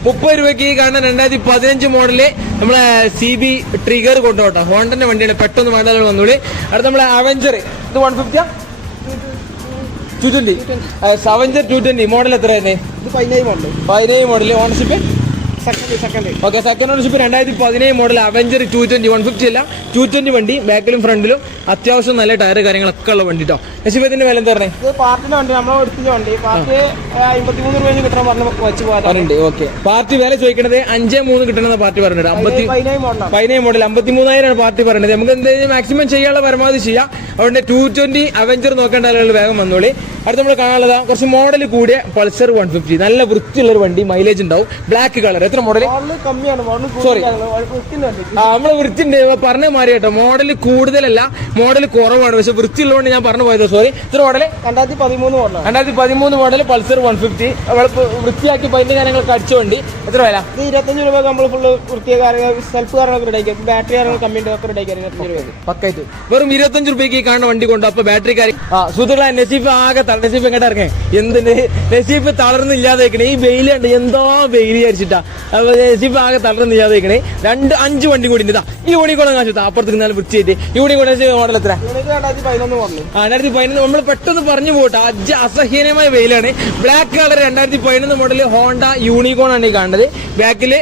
30 രൂപയ്ക്ക് ഈ കാണുന്ന 2015 മോഡല് നമ്മളെ CB ട്രിഗർ കൊണ്ടുപോട്ടോ. ഹോണ്ടന്റെ വണ്ടിയാണ്. പെട്ടെന്ന് വേണ്ടത് വന്നോളി. അടുത്ത നമ്മളെ അവഞ്ചർ, ഇത് 150 220. അവഞ്ചർ 220 മോഡൽ എത്ര തന്നെ? ഇത് 17 model. Ownership okay, second ownership. 2017 model avenger 220, 150 അല്ല 220 വണ്ടി. ബാക്കിലും ഫ്രണ്ടിലും അത്യാവശ്യം നല്ല ടയർ കാര്യങ്ങളൊക്കെ ഉള്ള വണ്ടി കേട്ടോ. നശിബത്തിന്റെ വില എന്താ പറഞ്ഞേ? പാർട്ടിന്റെ വണ്ടി, നമ്മളെ എടുത്തിട്ട് വണ്ടി. പാർട്ടി 53 രൂപ കിട്ടണം വെച്ച് പോകാറുണ്ട്. ഓക്കെ, പാർട്ടി വില ചോദിക്കണത് 5.3 കിട്ടണമെന്ന പാർട്ടി പറഞ്ഞത്. 17 മോഡൽ 53,000 പാർട്ടി പറയുന്നത്. നമുക്ക് എന്തായാലും മാക്സിമം ചെയ്യാനുള്ള പരമാവധി ചെയ്യാം. അതുകൊണ്ട് 220 അവഞ്ചർ നോക്കേണ്ട ആളുകൾ വേഗം വന്നോളി. അടുത്ത നമ്മൾ കാണാനുള്ളതാ കുറച്ച് മോഡൽ കൂടിയ പൾസർ 150. നല്ല വൃത്തിയുള്ള ഒരു വണ്ടി, മൈലേജ് ഉണ്ടാവും. Black colour. എത്ര മോഡൽ? സോറി, നമ്മള് വൃത്തിണ്ട് പറഞ്ഞ മാറി കേട്ടോ. മോഡൽ കൂടുതലല്ല, മോഡൽ കുറവാണ്, പക്ഷെ വൃത്തിയുള്ളതുകൊണ്ട് ഞാൻ പറഞ്ഞു പോയത്. സോറി. എത്ര മോഡൽ? 2013 model Pulsar 150. വൃത്തിയാക്കി പൈൻ്റെ കാര്യങ്ങളൊക്കെ അടിച്ച വണ്ടി. എത്ര വില? 25 രൂപ. നമ്മൾ ഫുള്ള് വൃത്തിയ കാര്യങ്ങൾ, സെൽഫ് കാര്യങ്ങളൊക്കെ റെഡിയാക്കി, ബാറ്ററി കാര്യങ്ങൾ കമ്മിന്റെ ഒക്കെ റെഡിയാക്കി 25 രൂപ പക്കായിട്ട്. വെറും 25 രൂപയ്ക്ക് കാണുന്ന വണ്ടി കൊണ്ട്. അപ്പൊ ബാറ്ററി കാര്യം സുഹൃത്തുക്കളെ, നസീഫ് ആകെ നസീഫ് എങ്ങോട്ട് ഇറങ്ങേ? എന്തിന് നസീഫ് തളർന്നില്ലാതേക്കണേ? ഈ വെയിലുണ്ട്, എന്താ വെയിൽ വിചാരിച്ചിട്ടാ. അപ്പൊ നസീഫ് ആകെ തളർന്നില്ലാതേക്കണേ. 5 വണ്ടി കൂടി ഉണ്ട്. ഈ യൂണിക്കോൺ കാണിച്ചു അപ്പുറത്തേക്ക് നല്ല വൃത്തിയായിട്ട്. യൂണിക്കോൺ മോഡൽ എത്ര? 2011 നമ്മൾ പെട്ടെന്ന് പറഞ്ഞു പോട്ടെ. അസഹ്യനമായ വെയിലാണ്. Black colour 2011 model Honda unicorn ആണ് ഈ കാണുന്നത്. ബാക്കിൽ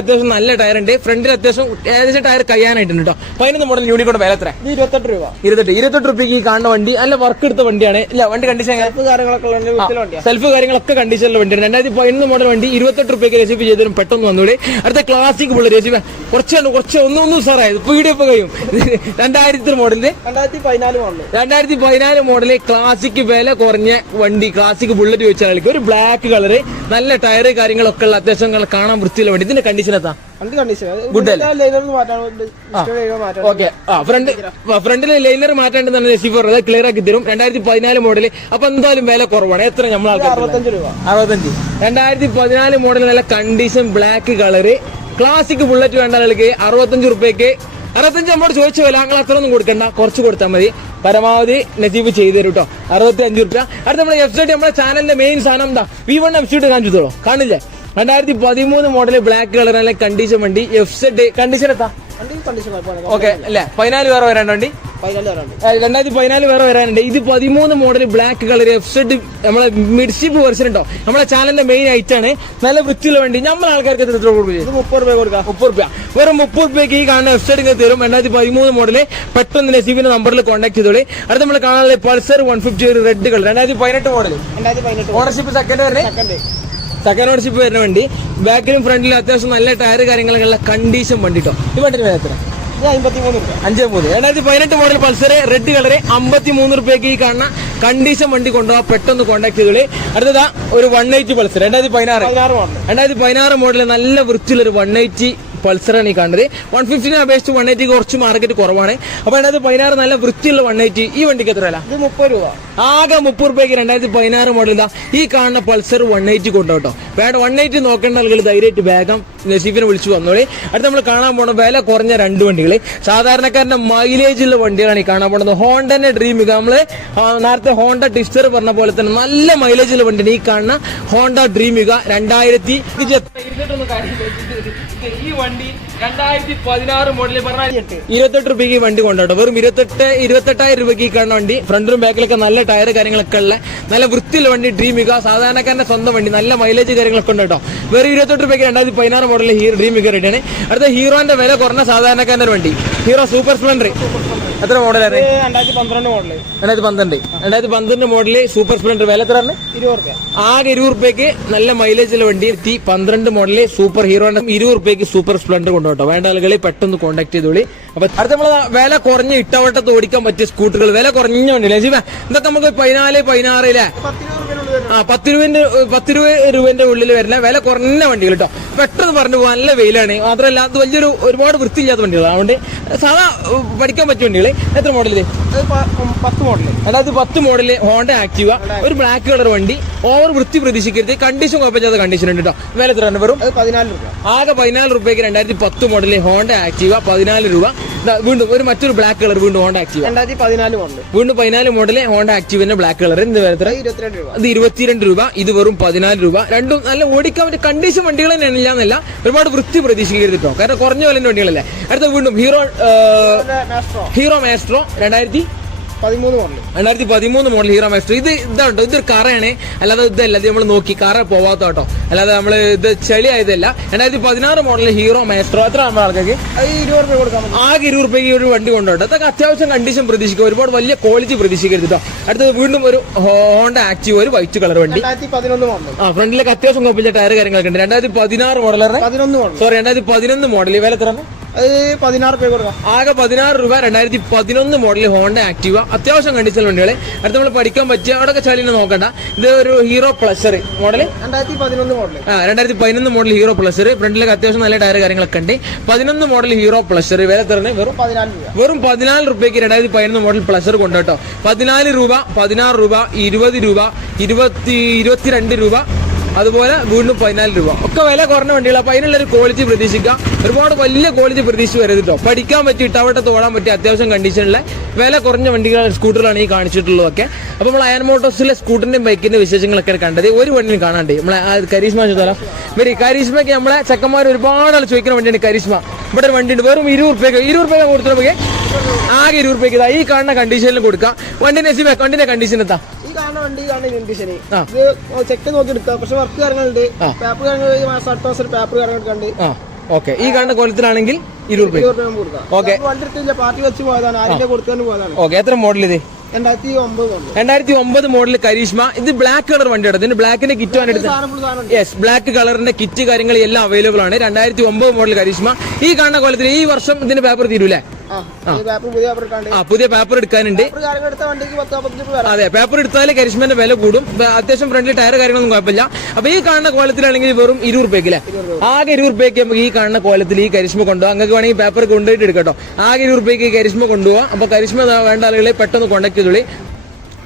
അത്യാവശ്യം നല്ല ടയർ ഉണ്ട്. ഫ്രണ്ടിൽ അത്യാവശ്യം ഏകദേശം ടയർ കഴിയാനായിട്ടുണ്ട് കേട്ടോ. 11 മോഡൽ യൂണിക്കോൺ വില എത്ര? 28 രൂപ. 28 രൂപയ്ക്ക് ഈ കാണുന്ന വണ്ടി നല്ല വർക്ക് എടുത്ത വണ്ടിയാണ്. ഇല്ല, വണ്ടി കണ്ടീഷൻ സെൽഫ് കാര്യങ്ങളൊക്കെ കണ്ടീഷനുള്ള വണ്ടിയാണ്. 2011 മോഡൽ വണ്ടി 28 രൂപയ്ക്ക് രജിസ്റ്റർ ചെയ്തതിനും പെട്ടെന്ന് വന്നൂടെ. അടുത്ത ക്ലാസിക് ബുള്ളറ്റ് രജിസ്റ്റർ കുറച്ച് ഒന്നും സാറായത് പീഡിഎഫ് കഴിയും. 2000 മോഡലിന് 2014 മോഡല് ക്ലാസിക് വില കുറഞ്ഞ വണ്ടി. ക്ലാസിക് ബുള്ളറ്റ് ചോദിച്ചാൽ ഒരു ബ്ലാക്ക് കളറ്, നല്ല ടയറ് കാര്യങ്ങളൊക്കെ ഉള്ള അത്യാവശ്യം കാണാൻ വൃത്തിയുള്ള വണ്ടി. ഇതിന്റെ കണ്ടീഷൻ എത്താ? ഗുഡ് അല്ലേ? ഓക്കെ, ഫ്രണ്ടിലെ ലൈനർ മാറ്റാണ്ടെന്നാണ് രസീഫ് പറഞ്ഞത്. ക്ലിയർ ആക്കി തരും. 2014 മോഡല്. അപ്പൊ എന്തായാലും വില കുറവാണ്. എത്ര നമ്മൾ 65 രൂപ. 2014 മോഡൽ നല്ല condition black colour classic bullet വേണ്ട ആളുകൾക്ക് 65 റുപ്യക്ക്. 65 നമ്മളോട് ചോദിച്ച വില നിങ്ങൾ അത്ര ഒന്നും കൊടുക്കണ്ട, കുറച്ച് കൊടുത്താൽ മതി. പരമാവധി നസീബ് ചെയ്തു തരും കേട്ടോ. 65 റുപ്യ. അടുത്ത നമ്മുടെ വെബ്സൈറ്റ്, നമ്മുടെ ചാനലിന്റെ മെയിൻ സാധനം എന്താ? V1 website കാണിച്ചോളൂ. കാണില്ലേ? 2013 മോഡല് ബ്ലാക്ക് കളർ നല്ല കണ്ടീഷൻ വണ്ടി. എഫ്സെഡ് കണ്ടീഷൻ എത്താ? ഓക്കെ അല്ലേ? 14 വേറെ വരാണ്ട് വണ്ടി. 2014 വേറെ വരാനുണ്ട്. ഇത് 13 മോഡൽ ബ്ലാക്ക് കളർ എഫ്സെഡ് നമ്മളെ മിഡ്ഷിപ്പ് വെർഷൻ ഉണ്ടോ? നമ്മളെ ചാനലിന്റെ മെയിൻ ഐറ്റം ആണ്. നല്ല വൃത്തിയുള്ള വണ്ടി. നമ്മളെ ആൾക്കാർക്ക് എത്ര കൊടുക്കും? 30 രൂപ കൊടുക്കാം. 30 രൂപ. വെറും 30 രൂപയ്ക്ക് ഈ കാണുന്ന എഫ്സെഡ് ഇങ്ങനെ തരും. 2013 മോഡല്. പെട്ടെന്ന് നസീബിന്റെ നമ്പറിൽ കോൺടാക്ട് ചെയ്തോളി. അടുത്ത നമ്മൾ കാണാനുള്ള Pulsar 150 red colour 2018 model. Ownership second ownership വരുന്ന വണ്ടി. ബാക്കിലും ഫ്രണ്ടിലും അത്യാവശ്യം നല്ല ടയർ കാര്യങ്ങളുള്ള കണ്ടീഷൻ വണ്ടി കേട്ടോ. ഈ വണ്ടിന് വില എത്ര? 53. 2018 മോഡൽ പൾസർ റെഡ് കളറ് 53 രൂപയ്ക്ക് ഈ കാണുന്ന കണ്ടീഷൻ വണ്ടി കൊണ്ടുപോകാൻ പെട്ടെന്ന് കോൺടാക്ട് ചെയ്തോളി. അടുത്തതാ ഒരു 180 പൾസർ 2016 മോഡൽ നല്ല വൃത്തിയുള്ള ഒരു 180 പൾസറാണ് ഈ കാണുന്നത്. 150 അപേക്ഷിച്ച് 180 കുറച്ച് മാർക്കറ്റ് കുറവാണ്. അപ്പൊ 2016 നല്ല വൃത്തിയുള്ള 180. ഈ വണ്ടിക്ക് എത്ര വില? 30 രൂപ. ആകെ 30 രൂപയ്ക്ക് 2016 മോഡൽ ഈ കാണുന്ന പൾസർ 180 കൊണ്ടുപോട്ടോ. വേണ്ട 180 നോക്കേണ്ട ആളുകൾ ധൈര്യമായിട്ട് വേഗം നസീഫിനെ വിളിച്ചു വന്നോളി. അടുത്ത് നമ്മൾ കാണാൻ പോണ വില കുറഞ്ഞ രണ്ട് വണ്ടികൾ, സാധാരണക്കാരന്റെ മൈലേജ് ഉള്ള വണ്ടികളാണ് ഈ കാണാൻ പോണത്. ഹോണ്ടന്റെ ഡ്രീമിക, നമ്മള് നേരത്തെ ഹോണ്ട ടിസ്റ്റർ പറഞ്ഞ പോലെ തന്നെ നല്ല മൈലേജ് ഉള്ള വണ്ടിയാണ് ഈ കാണുന്ന ഹോണ്ട ഡ്രീമിക. 2000 ഈ വണ്ടി 2016 മോഡലിൽ പറഞ്ഞാൽ 28 രൂപയ്ക്ക് വണ്ടി കൊണ്ടോട്ടോ. വെറും 28,000 രൂപയ്ക്ക് ഈ കാണുന്ന വണ്ടി. ഫ്രണ്ടിലും ബാക്കിലൊക്കെ നല്ല ടയർ കാര്യങ്ങളൊക്കെ ഉള്ള നല്ല വൃത്തിയുള്ള വണ്ടി ഡ്രീമിക, സാധാരണക്കാരന്റെ സ്വന്തം വണ്ടി, നല്ല മൈലേജ് കാര്യങ്ങളൊക്കെ ഉണ്ട് കേട്ടോ. വെറും 28 രൂപയ്ക്ക് 2016 മോഡലിൽ ഡ്രീമിക റെഡിയാണ്. അടുത്ത ഹീറോന്റെ വില കുറഞ്ഞ സാധാരണക്കാരന്റെ ഒരു വണ്ടി, ഹീറോ സൂപ്പർ സ്പ്ലെൻഡർ. എത്ര മോഡലാണ്? 2012 മോഡല് സൂപ്പർ സ്പ്ലെൻഡർ. വില എത്ര? 20 രൂപ. ആകെ 20 രൂപയ്ക്ക് നല്ല മൈലേജുള്ള വണ്ടി 12 മോഡല് സൂപ്പർ ഹീറോന്റെ 20 രൂപയ്ക്ക് സൂപ്പർ സ്പ്ലെൻഡർ കൊണ്ടുപോട്ടോ. വേണ്ട ആളുകളെ പെട്ടെന്ന് കോൺടാക്ട് ചെയ്തോളി. അപ്പൊ അടുത്ത നമ്മള് വില കുറഞ്ഞ ഇട്ടവട്ടത്ത് ഓടിക്കാൻ പറ്റിയ സ്കൂട്ടറുകൾ, വില കുറഞ്ഞ വണ്ടിയില്ലേ ഇതൊക്കെ നമുക്ക് 14-16 10 രൂപന്റെ ഉള്ളിൽ വരുന്ന വില കുറഞ്ഞ വണ്ടികൾ കേട്ടോ. പെട്ടെന്ന് പറഞ്ഞു പോകാൻ നല്ല വെയിലാണ്, മാത്രമല്ല അത് വലിയൊരു ഒരുപാട് വൃത്തിയില്ലാത്ത വണ്ടികളാണ്. അതുകൊണ്ട് സാധാ പഠിക്കാൻ പറ്റിയ വണ്ടികൾ. എത്ര model? 10 model. 2010 model Honda Activa, ഒരു ബ്ലാക്ക് കളർ വണ്ടി. ഓവർ വൃത്തി പ്രതീക്ഷിക്കരുത്, കണ്ടീഷൻ കുഴപ്പമില്ലാത്ത കണ്ടീഷൻ ഉണ്ട് കേട്ടോ. വില എത്ര? വെറും 14 രൂപ. ആകെ 14 രൂപയ്ക്ക് 2010 മോഡല് ഹോണ്ട ആക്റ്റീവ 14 രൂപ. വീണ്ടും മറ്റൊരു ബ്ലാക്ക് കളർ, വീണ്ടും ഹോണ്ട ആക്റ്റീവ 2014 മോഡല്, വീണ്ടും 14 മോഡല് ഹോണ്ട ആക്റ്റീവിന്റെ ബ്ലാക്ക് കളർ. എന്ത് വില? 22 രൂപ. ഇത് 22 രൂപ, ഇത് വെറും 14 രൂപ. രണ്ടും നല്ല ഓടിക്കാൻ പറ്റിയ കണ്ടീഷൻ വണ്ടികൾ തന്നെയാണ്, ഇല്ലാന്നല്ല. ഒരുപാട് വൃത്തി പ്രതീക്ഷിക്കരുത് കേട്ടോ, കാരണം കുറഞ്ഞ വിലന്റെ വണ്ടികളല്ലേ. അടുത്ത വീണ്ടും hero Maestro 2013 model hero master. ഇതാട്ടോ, ഇതൊരു കാറാണ്, അല്ലാതെ ഇതല്ല, ഇത് നമ്മൾ നോക്കി കാറ പോവാത്ത കേട്ടോ, അല്ലാതെ നമ്മള് ഇത് ചെളി ആയതല്ല. 2016 മോഡൽ ഹീറോ മാസ്റ്റർ. എത്ര ആകുമ്പോൾ ആൾക്കാർക്ക്? 20 രൂപ കൊടുക്കാം. ആകെ 20 രൂപയ്ക്ക് ഒരു വണ്ടി കൊണ്ടോട്ടോ. അതൊക്കെ അത്യാവശ്യം കണ്ടീഷൻ പ്രതീക്ഷിക്കുക, ഒരുപാട് വലിയ ക്വാളിറ്റി പ്രതീക്ഷിക്കരുത് കേട്ടോ. അടുത്തത് വീണ്ടും ഒരു ഹോണ്ട ആക്റ്റീവ്, ഒരു വൈറ്റ് കളർ വണ്ടി. 2011 മോഡൽ. ഫ്രണ്ടിലൊക്കെ അത്യാവശ്യം കുഴപ്പമില്ല ടയർ കാര്യങ്ങളൊക്കെ ഉണ്ട്. 2016 മോഡൽ, 2011 മോഡൽ. വില എത്ര? 16 രൂപ കൊടുക്കാം. ആകെ 16 രൂപ. 2011 മോഡൽ ഹോണ്ട ആക്റ്റീവ, അത്യാവശ്യം കണ്ടീഷൻ വണ്ടികള്. അടുത്ത് നമ്മൾ പഠിക്കാൻ പറ്റിയ അവിടെയൊക്കെ ചളിനെ നോക്കണ്ട. ഇത് ഒരു Hero Pleasure model, 2011 model. 2011 model Hero Pleasure. ഫ്രണ്ടിലൊക്കെ അത്യാവശ്യം നല്ല ടയർ കാര്യങ്ങളൊക്കെ ഉണ്ട്. 11 മോഡൽ ഹീറോ പ്ലസർ. വില എത്ര? വെറും 14 രൂപയ്ക്ക് 2011 മോഡൽ പ്ലസർ കൊണ്ടോട്ടോ. 14 രൂപ, 16 രൂപ, 20 രൂപ, 22 രൂപ, അതുപോലെ വീണ്ടും 14 രൂപ. ഒക്കെ വില കുറഞ്ഞ വണ്ടികൾ. അപ്പൊ അതിനുള്ളൊരു ക്വാളിറ്റി പ്രതീക്ഷിക്കാം, ഒരുപാട് വലിയ ക്വാളിറ്റി പ്രതീക്ഷിച്ച് വരരുത് കേട്ടോ. പഠിക്കാൻ പറ്റി ഇട്ടവട്ടത്ത് ഓടാൻ പറ്റിയ അത്യാവശ്യം കണ്ടീഷനിലെ വില കുറഞ്ഞ വണ്ടികൾ സ്കൂട്ടറിലാണ് ഈ കാണിച്ചിട്ടുള്ളതൊക്കെ. അപ്പൊ നമ്മൾ അയൺ മോട്ടോഴ്സിലെ സ്കൂട്ടറിന്റെയും ബൈക്കിന്റെ വിശേഷങ്ങളൊക്കെ കണ്ടത്. ഒരു വണ്ടിയും കാണാണ്ട് നമ്മളെ കരീഷ്മ ചോദിച്ചാലോ. വരി കരീഷ്മയ്ക്ക് നമ്മളെ ചെക്കന്മാർ ഒരുപാട് ആൾ ചോദിക്കുന്ന വണ്ടിയാണ് കരീഷ്മ. ഇവിടെ ഒരു വണ്ടി ഉണ്ട്, വെറും 20 രൂപയ്ക്ക് കൊടുത്തിട്ട് ആകെ 20 രൂപയ്ക്ക് ഈ കാണുന്ന കണ്ടീഷനിൽ കൊടുക്കാം. വണ്ടിന്റെ കണ്ടീഷൻ എത്താ? ഈ കാണുന്ന വണ്ടി കണ്ടീഷന് ചെക്ക് നോക്കി എടുക്കാം. പക്ഷെ വർക്ക് കാര്യങ്ങളുണ്ട്, പേപ്പർ കാര്യങ്ങൾ പേപ്പർ കാര്യങ്ങളൊക്കെ. ഓക്കെ, ഈ കാണുന്ന കോലത്തിലാണെങ്കിൽ 20 രൂപ. ഓക്കെ, വണ്ടി എടുത്തില്ല, പാർട്ടി വെച്ച് പോയതാണ്, ആരിന്റെ കൊടുക്കാൻ പോയതാണ്. ഓക്കെ, എത്ര മോഡൽ ഇത്? 2009 മോഡൽ കരീഷ്മ. ഇത് ബ്ലാക്ക് കളർ വണ്ടിയാണ്. ഇതിന് ബ്ലാക്കിന്റെ കിറ്റ് ആണ് എടുത്തത്. യെസ്, ബ്ലാക്ക് കളറിന്റെ കിറ്റ് കാര്യങ്ങൾ എല്ലാം അവൈലബിൾ ആണ്. 2009 മോഡൽ കരീഷ്മ. ഈ കാണുന്ന കോലത്തിൽ ഈ വർഷം ഇതിന്റെ പേപ്പർ തീരൂലേ? പുതിയ പേപ്പർ എടുക്കാനുണ്ട്. അതെ, പേപ്പർ എടുത്താൽ കരിഷ്മന്റെ വില കൂടും. അത്യാവശ്യം ഫ്രണ്ടിൽ ടയർ കാര്യങ്ങളൊന്നും കുഴപ്പമില്ല. അപ്പൊ ഈ കാണുന്ന കോലത്തിലാണെങ്കിൽ വെറും 20 രൂപയ്ക്ക് അല്ലേ? ആകെ 20 രൂപയ്ക്ക് നമുക്ക് ഈ കാണുന്ന കോലത്തിൽ ഈ കരിഷ്മ കൊണ്ടുപോകാം. നിങ്ങൾക്ക് വേണമെങ്കിൽ പേപ്പർ കൊണ്ടുപോയിട്ട് എടുക്കട്ടോ. ആകെ 20 രൂപയ്ക്ക് ഈ കരിഷ്മ കൊണ്ടുപോകാം. അപ്പൊ കരിഷ്മ വേണ്ട ആളുകളെ പെട്ടെന്ന് കോൺടാക്ട് ചെയ്തോളി.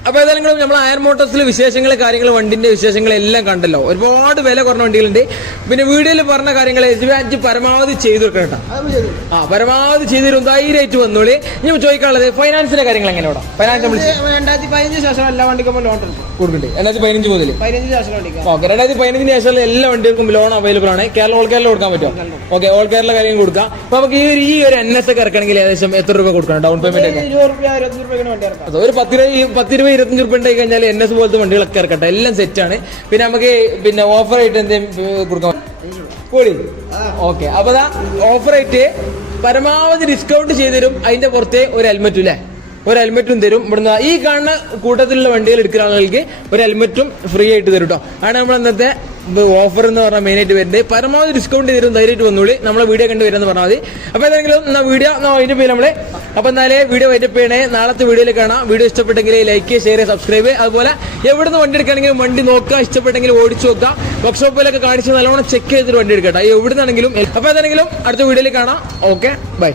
അപ്പൊ ഏതായാലും നമ്മൾ അയൺ മോട്ടോഴ്സിലെ വിശേഷങ്ങൾ, കാര്യങ്ങൾ, വണ്ടിന്റെ വിശേഷങ്ങൾ എല്ലാം കണ്ടല്ലോ. ഒരുപാട് വില കുറഞ്ഞ വണ്ടികളുണ്ട്. പിന്നെ വീഡിയോയിൽ പറഞ്ഞ കാര്യങ്ങൾ അഞ്ച് പരമാവധി ചെയ്തു കൊടുക്കണം കേട്ടോ. പരമാവധി ചെയ്തു തരും, ധൈര്യമായിട്ട് വന്നോളി. ഞാൻ ചോദിക്കാനുള്ളത് ഫൈനാൻസിന്റെ കാര്യങ്ങൾ എങ്ങനെ? ഫൈനാൻസ് 2015 ശേഷം എല്ലാ വണ്ടിക്കും ലോൺ കൊടുക്കുന്നുണ്ട്. 2015 മുതൽ 15 ശേഷം വണ്ടിക്ക്. ഓക്കെ, 2015 ശേഷം എല്ലാ വണ്ടികൾക്കും ലോൺ അവൈലബിൾ ആണ്. ഓൾ കേരള കൊടുക്കാൻ പറ്റും. ഓക്കെ, ഓൾ കേരള കാര്യം കൊടുക്കാം. അപ്പൊ നമുക്ക് ഈ ഒരു NS ഒക്കെ ഇറക്കണമെങ്കിൽ ഏകദേശം എത്ര രൂപ കൊടുക്കണം? ഡൗൺ പേയ്മെന്റ് ഒക്കെ 20 രൂപ 25 രൂപ വണ്ടി ഇറക്കാം. ഒരു 10 രൂപ 25 രൂപ ഉണ്ടായി കഴിഞ്ഞാൽ NS പോലത്തെ വണ്ടികളൊക്കെ ഇറക്കട്ടെ, എല്ലാം സെറ്റാണ്. പിന്നെ നമുക്ക് ഓഫർ ആയിട്ട് എന്തെങ്കിലും കൊടുക്കാം കൂടി. ഓക്കെ, അപ്പൊ ഓഫർ ആയിട്ട് പരമാവധി ഡിസ്കൗണ്ട് ചെയ്ത് തരും. അതിന്റെ പുറത്തെ ഒരു ഹെൽമെറ്റും അല്ലേ, ഒരു ഹെൽമെറ്റും തരും. ഇവിടുന്ന് ഈ കാണുന്ന കൂട്ടത്തിലുള്ള വണ്ടികൾ എടുക്കുന്ന ആളുകൾക്ക് ഒരു ഹെൽമെറ്റും ഫ്രീ ആയിട്ട് തരും കേട്ടോ. ആണ് നമ്മൾ ഇന്നത്തെ ഓഫർ എന്ന് പറഞ്ഞാൽ മെയിനായിട്ട് വരുന്നത്. പരമാവധി ഡിസ്കൗണ്ട് ചെയ്ത് തരും, ധൈര്യമായിട്ട് വന്നോളി. നമ്മളെ വീഡിയോ കണ്ടു വരുമെന്ന് പറഞ്ഞാൽ മതി. അപ്പൊ ഏതെങ്കിലും വീഡിയോ അതിന്റെ പേര് നമ്മള് അപ്പൊ എന്നാലേ വീഡിയോ വൈൻഡപ്പ് ചെയ്യണേ. നാളത്തെ വീഡിയോയിൽ കാണാം. വീഡിയോ ഇഷ്ടപ്പെട്ടെങ്കിൽ ലൈക്ക്, ഷെയർ, സബ്സ്ക്രൈബ്. അതുപോലെ എവിടുന്ന് വണ്ടി എടുക്കുകയാണെങ്കിലും വണ്ടി നോക്കുക, ഇഷ്ടപ്പെട്ടെങ്കിൽ ഓടിച്ചു നോക്കുക. വർക്ക്ഷോപ്പിലൊക്കെ കാണിച്ച് നല്ലോണം ചെക്ക് ചെയ്തിട്ട് വണ്ടി എടുക്കട്ടെ എവിടുന്നാണെങ്കിലും. അപ്പൊ ഏതെങ്കിലും അടുത്ത വീഡിയോയിൽ കാണാം. Okay, by.